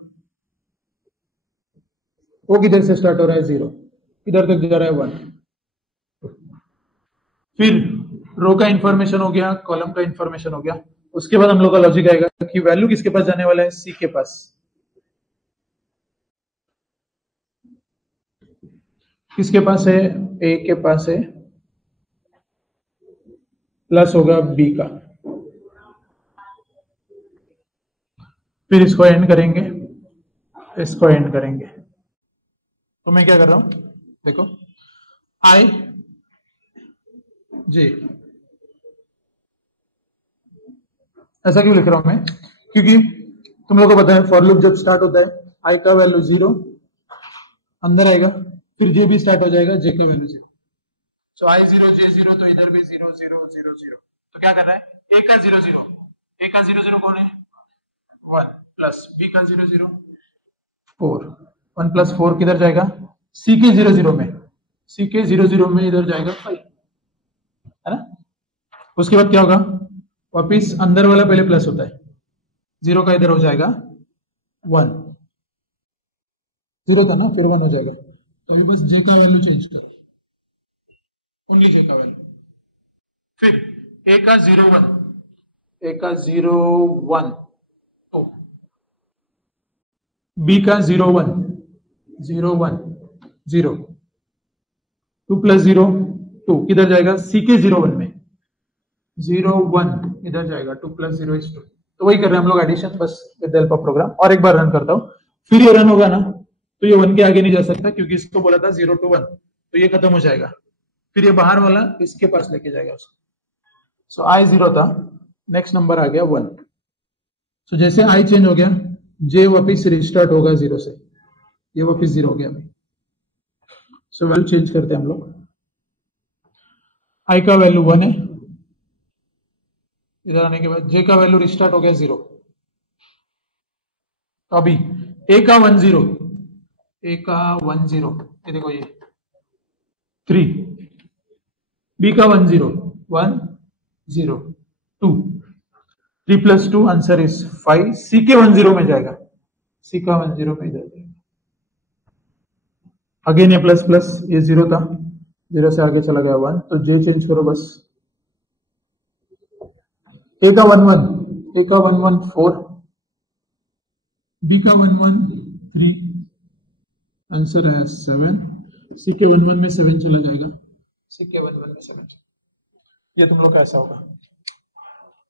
वो किधर से स्टार्ट हो रहा है, 0, इधर तक जा रहा है 1। फिर रो का इंफॉर्मेशन हो गया, कॉलम का इंफॉर्मेशन हो गया। उसके बाद हम लोग का लॉजिक आएगा कि वैल्यू किसके पास जाने वाला है, सी के पास। किसके पास है, ए के पास है, प्लस होगा बी का। फिर इसको एंड करेंगे, इसको एंड करेंगे। तो मैं क्या कर रहा हूं, देखो, आई जे, ऐसा क्यों लिख रहा हूं मैं, क्योंकि तुम लोग को पता है फॉर लूप जब स्टार्ट होता है आई का वैल्यू 0 अंदर आएगा, फिर जे भी स्टार्ट हो जाएगा, जे का वैल्यू 0। सो आई 0 जे 0, तो इधर भी 0 0 0 0। तो क्या कर रहा है, ए का 0 0, ए का 0 0 कौन है, 1, प्लस बी का 0 0 4, 1 प्लस 4 किधर जाएगा, सी के 0 0 में, सी के 0 0 में इधर जाएगा 5, है ना। उसके बाद क्या होगा, वापिस अंदर वाला पहले प्लस होता है, 0 का इधर हो जाएगा 1, 0 था ना, फिर 1 हो जाएगा। तो अभी बस जे का वैल्यू चेंज करो, ओनली जे का वैल्यू। फिर ए का 0 1, ए का 0 1, तो बी का 0 1 0 1 0, 2 प्लस 0 2 किधर जाएगा, सी के 0 1 में, 0 1 इधर जाएगा, 2 प्लस 0 इज 2। तो वही कर रहे हैं हम लोग एडिशन, बस with the help of program. और एक बार रन करता हूं, फिर ये रन होगा ना, तो ये 1 के आगे नहीं जा सकता, क्योंकि इसको बोला था 0 to 1, तो ये खत्म हो जाएगा। फिर ये बाहर वाला इसके पास लेके जाएगा उसको। सो आई 0 था, नेक्स्ट नंबर आ गया 1। सो जैसे आई चेंज हो गया, जे वापिस रिस्टार्ट होगा 0 से, ये वापिस 0 हो गया अभी। सो वैल्यू चेंज करते हैं हम लोग, आई का वैल्यू 1 है, इधर आने के बाद जे का वैल्यू रिस्टार्ट हो गया 0। तो अभी ए का 1 0, ए का 1 0, ये देखो ये 3, बी का 1 0 1 0 2, 3 + 2 आंसर इज 5. सी के 10 में जाएगा, सी का 10 में इधर जाएगा. अगेन ये प्लस प्लस, ये 0 था, 0 से आगे चला गया 1, तो जे चेंज करो बस. ए का 1 1, ए का 1 1 4, बी का 1 1 3, आंसर है 7. सी के 1 1 में 7 चला जाएगा, सी के 1 1 में 7. ये तुम लोग का ऐसा होगा.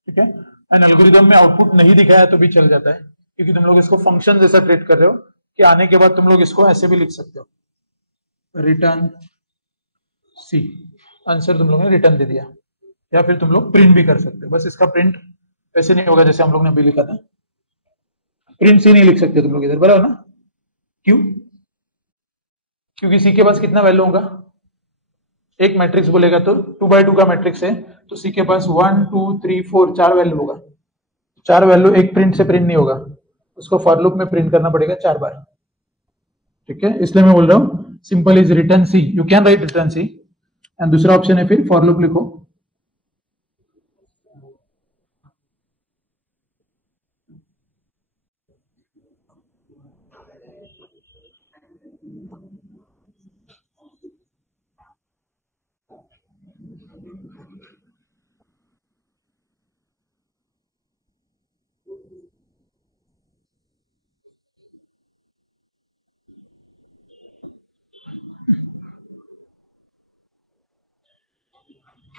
ठीक है. एंड एल्गोरिदम में आउटपुट नहीं दिखाया तो भी चल जाता है, क्योंकि तुम लोग इसको फंक्शन जैसा ट्रीट कर रहे हो कि आने के बाद तुम लोग इसको ऐसे भी लिख सकते हो, रिटर्न सी. आंसर तुम लोगों ने रिटर्न दे दिया. या फिर तुम लोग प्रिंट भी कर सकते हो. बस इसका प्रिंट ऐसे नहीं होगा जैसे हम लोग ने अभी लिखा था. प्रिंट सी नहीं लिख सकते तुम लोग इधर, बराबर ना? क्यों? क्योंकि सी के पास कितना वैल्यू होगा? एक मैट्रिक्स बोलेगा तो 2x2 का मैट्रिक्स है, तो सी के पास 1 2 3 4 4 वैल्यू होगा. 4 वैल्यू एक प्रिंट से प्रिंट नहीं होगा, उसको फॉर लूप में प्रिंट करना पड़ेगा 4 बार. ठीक है. इसलिए मैं बोल रहा हूं simple is return C. You can write return C. And दूसरा ऑप्शन है फिर फॉर लूप लिखो.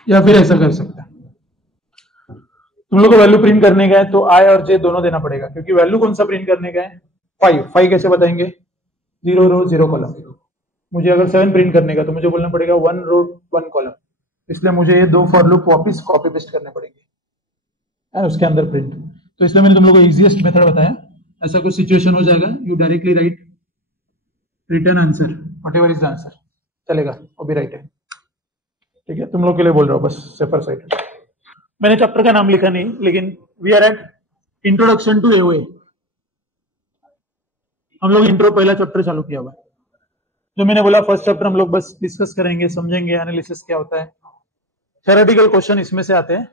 या फिर ऐसा कर सकते हैं, तुम लोग को वैल्यू प्रिंट करने का है तो आई और जे दोनों देना पड़ेगा, क्योंकि वैल्यू कौन सा प्रिंट करने का है? 5. 5 कैसे बताएंगे? 0 रो 0 कॉलम. मुझे अगर 7 प्रिंट करने का तो मुझे बोलना पड़ेगा 1 रो 1 कॉलम. इसलिए मुझे ये 2 फॉर लूप वापिस कॉपी पेस्ट करने पड़ेंगे और उसके अंदर प्रिंट. तो इसलिए मैंने तुम लोग को इजीएस्ट मेथड बताया. ऐसा कुछ सिचुएशन हो जाएगा, you directly right return answer, whatever is the answer, चलेगा, वो भी राइट है. ठीक है. तुम लोग के लिए बोल रहा हूँ बस, सेफर साइड. मैंने चैप्टर का नाम लिखा नहीं, लेकिन we are at introduction to AOA. हम लोग इंट्रो पहला चैप्टर चालू किया हुआ है. जो मैंने बोला फर्स्ट चैप्टर हम लोग बस डिस्कस करेंगे, समझेंगे एनालिसिस क्या होता है, थ्योरेटिकल क्वेश्चन इसमें से आते हैं.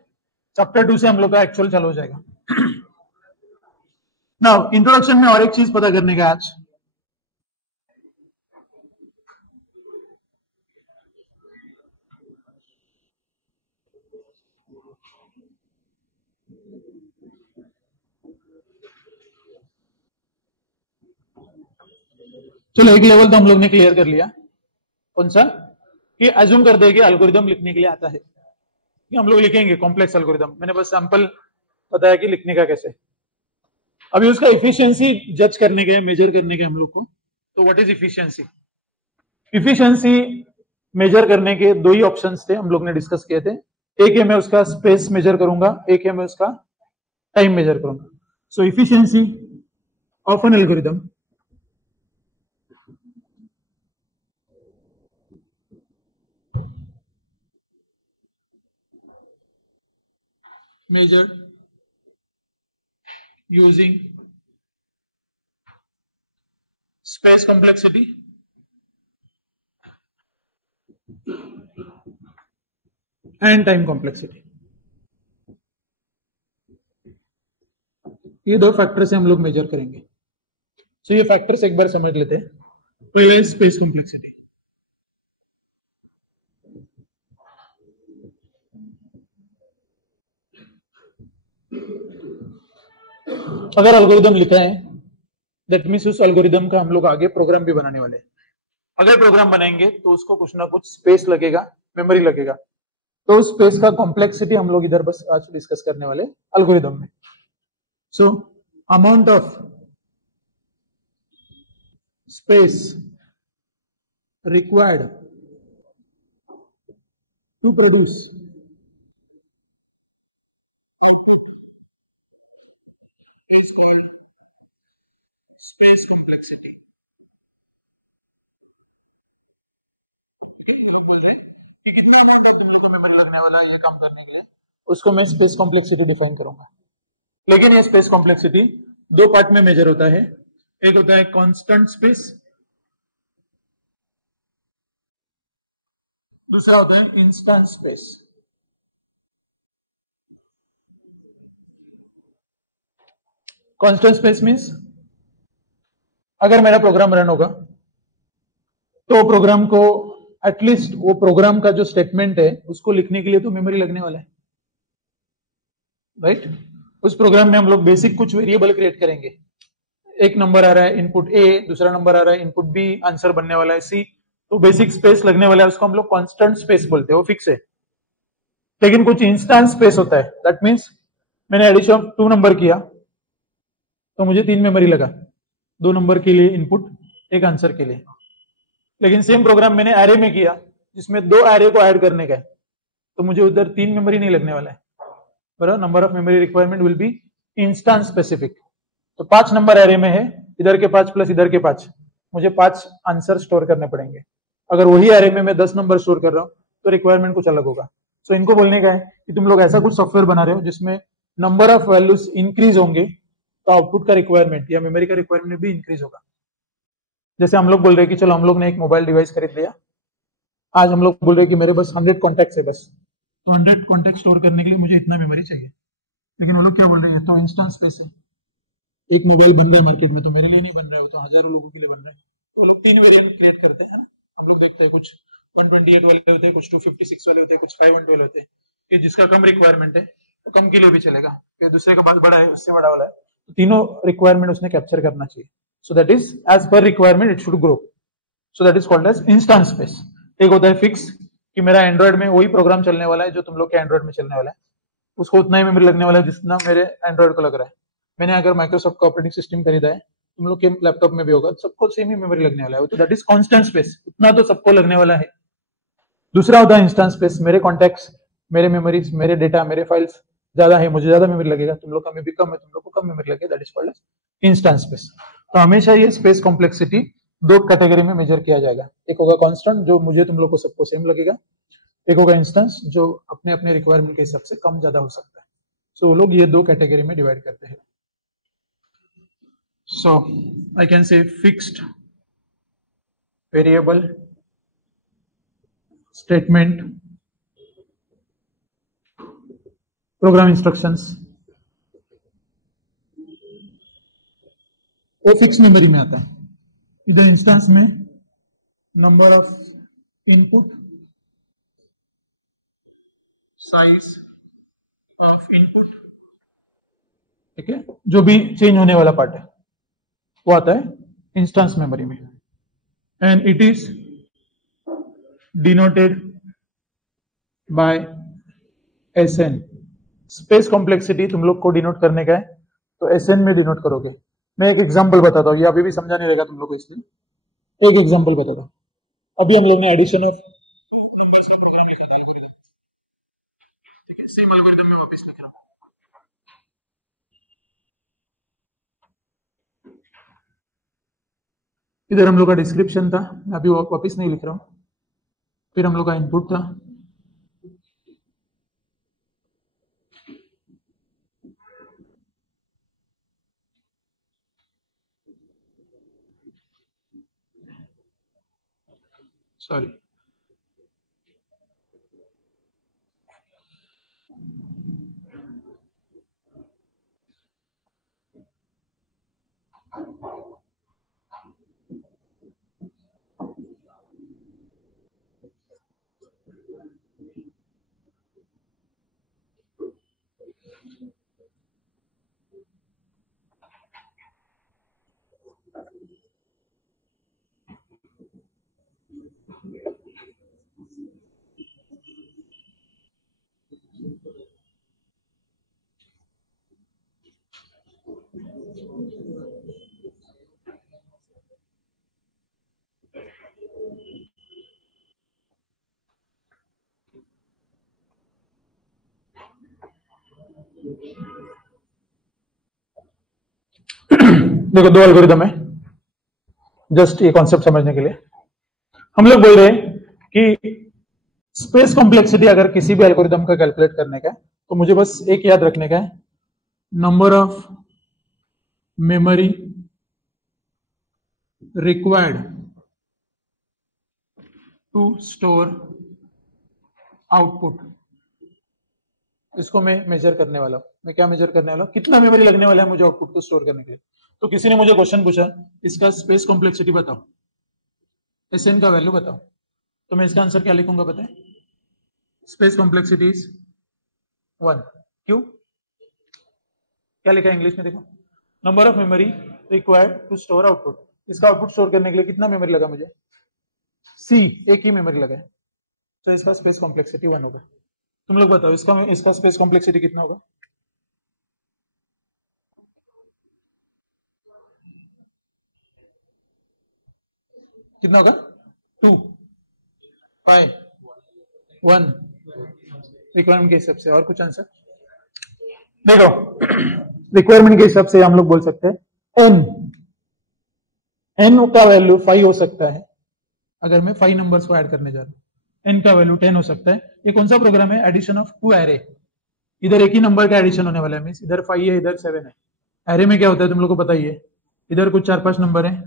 चैप्टर 2 से हम लोग का एक्चुअल चालू हो जाएगा. नाउ इंट्रोडक्शन में और एक चीज पता करने का आज. चलो एक लेवल तो हम लोग ने क्लियर कर लिया. कौन सा? कि एज्यूम कर देंगे एल्गोरिदम लिखने के लिए आता है, कि हम लोग लिखेंगे कॉम्प्लेक्स एल्गोरिदम. मैंने बस सैंपल बताया कि लिखने का कैसे. अभी उसका इफिशियंसी जज करने के, मेजर करने के हम लोग को. तो what is efficiency? Efficiency measure करने के दो ही ऑप्शंस थे, हम लोग ने डिस्कस किए थे. एक है मैं उसका स्पेस मेजर करूंगा, एक है मैं उसका टाइम मेजर करूंगा. So efficiency of an algorithm measured using space complexity and time complexity. ये दो फैक्टर से हम लोग मेजर करेंगे. सो ये फैक्टर्स एक बार समझ लेते हैं. पहले स्पेस कॉम्प्लेक्सिटी. अगर एल्गोरिदम लिखा है दैट मीन्स उस एल्गोरिदम का हम लोग आगे प्रोग्राम भी बनाने वाले हैं. अगर प्रोग्राम बनाएंगे तो उसको कुछ ना कुछ स्पेस लगेगा, मेमोरी लगेगा. तो स्पेस का कॉम्प्लेक्सिटी हम लोग इधर बस आज डिस्कस करने वाले एल्गोरिदम में. So amount of space required to produce output is called space complexity. कितना अमाउंट ऑफ मेमोरी लगने वाला है ये काम करने का, उसको मैं स्पेस कॉम्प्लेक्सिटी डिफाइन करूंगा. लेकिन ये स्पेस कॉम्प्लेक्सिटी दो पार्ट में मेजर होता है. एक होता है कांस्टेंट स्पेस, दूसरा होता है instant space. Constant space means अगर मेरा प्रोग्राम रन होगा तो प्रोग्राम को एटलीस्ट वो प्रोग्राम का जो स्टेटमेंट है उसको लिखने के लिए तो मेमोरी लगने वाला है, राइट। उस प्रोग्राम में हम लोग बेसिक कुछ वेरिएबल क्रिएट करेंगे। एक नंबर आ रहा है इनपुट ए, दूसरा नंबर आ रहा है इनपुट बी, आंसर बनने वाला है सी, तो बेसिक स्पेस लगने वाला है, उसको हम लोग कांस्टेंट स्पेस बोलते हैं, वो फिक्स है। लेकिन कुछ इंस्टेंस स्पेस होता है, दैट मीन्स मैंने एडिशन ऑफ 2 नंबर किया तो मुझे 3 मेमोरी लगा, 2 नंबर के लिए इनपुट, एक आंसर के लिए। लेकिन सेम प्रोग्राम मैंने एरे में किया जिसमें 2 एरे को ऐड करने का है, तो मुझे उधर 3 मेमोरी नहीं लगने वाला है, बराबर। Number of memory requirement will be instance specific. तो 5 नंबर एरे में है, इधर के 5 प्लस इधर के 5, मुझे 5 आंसर स्टोर करने पड़ेंगे। अगर वही एरे में मैं 10 नंबर स्टोर कर रहा हूं तो रिक्वायरमेंट कुछ अलग होगा। सो इनको बोलने का है कि तुम लोग ऐसा कुछ सॉफ्टवेयर बना रहे हो जिसमें नंबर ऑफ वैल्यूज इंक्रीज होंगे तो आउटपुट का रिक्वायरमेंट या मेमोरी का रिक्वायरमेंट भी इंक्रीज होगा। जैसे हम लोग बोल रहे हैं कि चलो हम लोग ने एक मोबाइल डिवाइस खरीद लिया, आज हम लोग बोल रहे हैं कि मेरे बस 100 कॉन्टैक्ट्स है बस, तो 100 कॉन्टैक्ट स्टोर करने के लिए मुझे इतना मेमोरी चाहिए। लेकिन वो लोग क्या बोल रहे हैं, तो इंस्टेंस स्पेस है, एक मोबाइल बन रहा है मार्केट में तो मेरे लिए नहीं बन रहा है, वो तो हजारों लोगों के लिए बन रहा है, तो वो लोग 3 वेरिएंट क्रिएट करते हैं ना। हम लोग देखते हैं कुछ 128 वाले होते हैं, कुछ 256 वाले होते हैं, कुछ 512 वाले होते हैं, कि जिसका कम रिक्वायरमेंट है तो कम के लिए भी चलेगा, फिर दूसरे का बहुत बड़ा है उससे बड़ा वाला है, तो तीनों रिक्वायरमेंट उसने कैप्चर करना चाहिए। So that is as per requirement it should grow, so that is called as instance space. एक होता है फिक्स कि मेरा एंड्रॉइड में वही प्रोग्राम चलने वाला है जो तुम लोग के एंड्रॉइड में चलने वाला है, उसको उतना ही मेमोरी लगने वाला है जितना मेरे एंड्रॉइड को लग रहा है। मैंने अगर माइक्रोसॉफ्ट का ऑपरेटिंग सिस्टम खरीदा है, तुम लोग के लैपटॉप में भी होगा, सबको सेम ही मेमोरी लगने वाला है, तो दैट इज कांस्टेंट स्पेस, उतना तो सबको लगने वाला है। दूसरा होता है इंस्टेंस स्पेस, मेरे कॉन्टैक्ट्स, मेरे मेमोरीज, मेरे डेटा, मेरे फाइल्स ज्यादा है, मुझे ज्यादा मेमोरी लगेगा, तुम लोग का में भी कम है, तुम लोग को कम मेमोरी लगेगा, that is called as instance space. तो हमेशा ये स्पेस कॉम्प्लेक्सिटी 2 कैटेगरी में मेजर किया जाएगा, एक होगा कांस्टेंट जो मुझे तुम लोग को सबको सेम लगेगा, एक होगा इंस्टेंस जो अपने अपने रिक्वायरमेंट के हिसाब से कम ज्यादा हो सकता है। सो वो लोग ये 2 कैटेगरी में डिवाइड करते हैं। So I can say fixed, variable, statement, program instructions, वो फिक्स मेमोरी में आता है। इधर इंस्टेंस में number of input, size of input, ठीक है, जो भी चेंज होने वाला पार्ट है वो आता है इंस्टेंस मेमोरी में, and it is denoted by SN। Space complexity तुम लोग को डिनोट करने का है तो SN में डिनोट करोगे। मैं एक एग्जांपल बताता हूँ, ये अभी भी समझा नहीं रहेगा तुम लोग को, इसलिए एक एग्जांपल बताता हूँ। अभी हम लोग ने एडिशन ऑफ सेम एल्गोरिथम में वापस लिख रहा हूँ। इधर हम लोग का डिस्क्रिप्शन था, अभी वापस नहीं लिख रहा हूँ। फिर हम लोग का इनपुट था, सॉरी, देखो 2 एल्गोरिथम है, जस्ट ये कॉन्सेप्ट समझने के लिए। हम लोग बोल रहे हैं कि स्पेस कॉम्प्लेक्सिटी अगर किसी भी एल्गोरिथम का कैलकुलेट करने का है तो मुझे बस एक याद रखने का है, number of memory required to store output इसको मैं मेजर करने वाला हूं। मैं क्या मेजर करने वाला हूं? कितना मेमोरी लगने वाला है मुझे आउटपुट को स्टोर करने के लिए। तो किसी ने मुझे क्वेश्चन पूछा, इसका स्पेस कॉम्प्लेक्सिटी बताओ, एसएन का वैल्यू बताओ, तो मैं इसका आंसर क्या लिखूंगा पता है? Space complexity is 1। क्यों? क्या लिखा है इंग्लिश में? देखो, number of memory required to store output. इसका आउटपुट स्टोर करने के लिए कितना मेमोरी लगा मुझे? सी, एक ही मेमोरी लगा है, तो इसका स्पेस कॉम्प्लेक्सिटी 1 होगा। तुम लोग बताओ इसका स्पेस कॉम्प्लेक्सिटी कितना होगा? कितना होगा? 2, 5, 1 रिक्वायरमेंट के हिसाब से। और कुछ आंसर? देखो, रिक्वायरमेंट के हिसाब से हम लोग बोल सकते हैं एन का वैल्यू 5 हो सकता है अगर मैं 5 नंबर्स को ऐड करने जा रहा हूं। एन का वैल्यू 10 हो सकता है। ये कौन सा प्रोग्राम है? Addition of 2 array. इधर एक ही नंबर का एडिशन होने वाला है, मींस इधर 5 है, इधर 7 है। एरे में क्या होता है तुम लोग को पता ही है, इधर कुछ 4-5 नंबर है,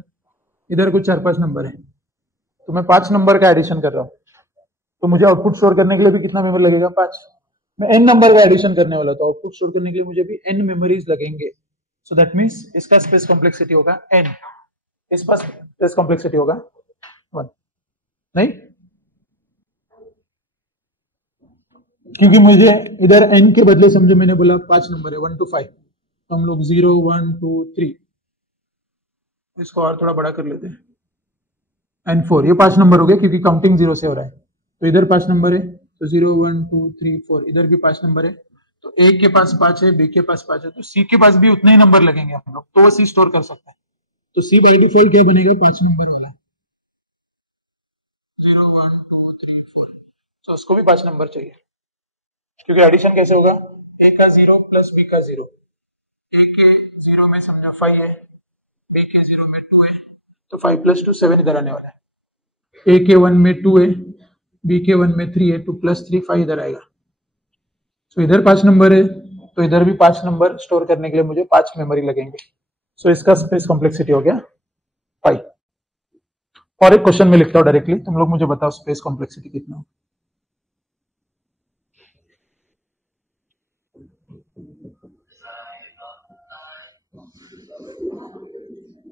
इधर कुछ 4-5 नंबर है, तो मैं 5 नंबर का एडिशन कर रहा हूं। तो मुझे आउटपुट स्टोर करने के लिए भी कितना मेमोरी लगेगा? 5। मैं एन नंबर का एडिशन करने वाला, तो आउटपुट स्टोर करने के लिए मुझे भी एन मेमोरीज लगेंगे। सो दैट मींस इसका स्पेस कॉम्प्लेक्सिटी होगा एन, इसका स्पेस कॉम्प्लेक्सिटी होगा 1। नहीं, क्योंकि मुझे इधर एन के बदले समझो मैंने बोला 5 नंबर है 1 to 5, तो हम लोग 0 1 2 3 इसको और थोड़ा बड़ा कर लेते हैं, एन 4। ये 5 नंबर हो गए क्योंकि काउंटिंग 0 से हो रहा है। तो इधर 5 नंबर है, तो 0 1 2 3 4, इधर भी 5 नंबर है, तो ए के पास 5 है, बी के पास 5 है, तो सी के पास भी उतने ही नंबर लगेंगे हम लोग, तो वो सी स्टोर कर सकते हैं। तो सी बाई डिफॉल्ट क्या बनेगा? 5 नंबर वाला, 0 1 2 3 4, तो उसको भी 5 नंबर चाहिए, क्योंकि एडिशन कैसे होगा? ए का 0 प्लस बी का 0। ए के 0 में समझो 5 है, बी के 0 में 2 है, तो 5 + 2 7 इधर आने वाला है। ए के 1 में 2 है, बी के 1 में 3 है, 2 + 3 5 इधर आएगा। तो इधर 5 नंबर है, तो इधर भी 5 नंबर स्टोर करने के लिए मुझे 5 मेमोरी लगेंगे। सो इसका स्पेस कॉम्प्लेक्सिटी हो गया 5। और एक क्वेश्चन में लिखता हूं डायरेक्टली, तुम लोग मुझे बताओ स्पेस कॉम्प्लेक्सिटी कितना हो।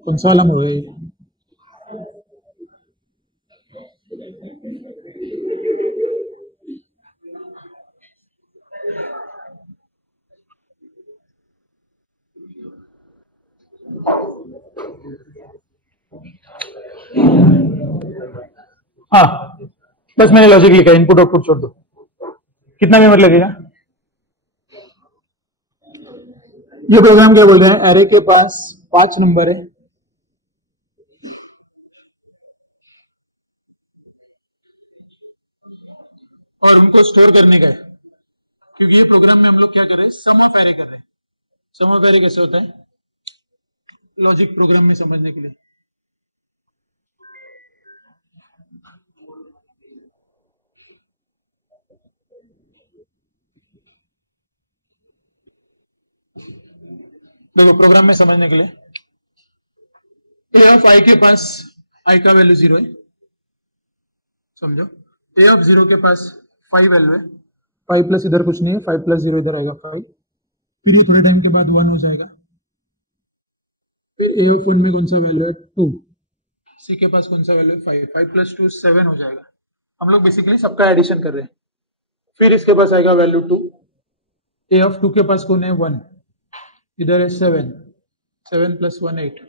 कौन सा वाला में हुआ ये? हाँ, बस मैंने लॉजिक लिखा, इनपुट आउटपुट छोड़ दो। कितना मेमोरी लगेगा? ये प्रोग्राम क्या बोल रहे हैं? एरे के पास 5 नंबर है, और उनको स्टोर करने का है, क्योंकि ये प्रोग्राम में हम लोग क्या कर रहे हैं? सम ऑफ एरे कर रहे हैं। सम ऑफ एरे कैसे होता है? लॉजिक प्रोग्राम में समझने के लिए। देखो, प्रोग्राम में समझने के लिए, ए ऑफ आई के पास आई का वैल्यू 0 है, समझो। ए ऑफ 0 के पास 5 वैल्यू है, 5 प्लस इधर कुछ नहीं है, 5 + 0 इधर आएगा 5, फिर ये थोड़े टाइम के बाद 1 हो जाएगा। फिर ए ऑफ 1 में कौन सा वैल्यू है? 2। सी के पास कौन सा वैल्यू है? 5। 5 + 2 7 हो जाएगा। हम लोग बेसिकली सबका एडिशन कर रहे हैं। फिर इसके पास आएगा वैल्यू 2। ए ऑफ 2 के पास कौन है? 1, इधर है 7, 7 + 1 8,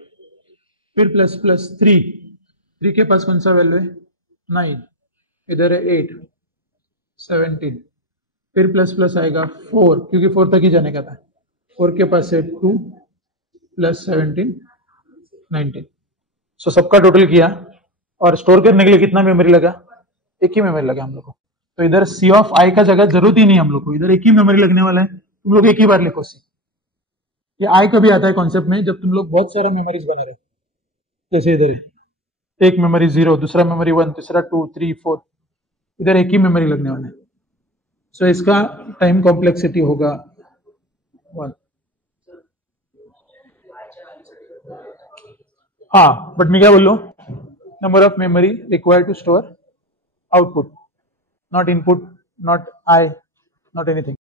फिर प्लस 3, 3 के पास कौन सा वैल्यू है? 9, इधर है 8, 17, फिर प्लस आएगा 4, क्योंकि 4 तक ही जाने का था। 4 के पास है 2 + 17 19। सो सबका टोटल किया, और स्टोर करने के लिए कितना मेमोरी लगा? एक ही मेमोरी लगा हम लोग को। तो इधर सी ऑफ आई का जगह जरूरत ही नहीं हम लोग को, इधर एक ही मेमोरी लगने वाला है। तुम लोग एक ही बार लिखो सी। ये आई कभी आता है कॉन्सेप्ट में जब तुम लोग बहुत सारा मेमोरीज बने रहे, जैसे इधर एक मेमोरी 0, दूसरा मेमोरी 1, तीसरा 2 3 4, इधर एक ही मेमोरी लगने वाला है। सो इसका टाइम कॉम्प्लेक्सिटी होगा 1। हाँ, बट मैं क्या बोल रहा हूँ? Number of memory required to store output, not input, not I, not anything.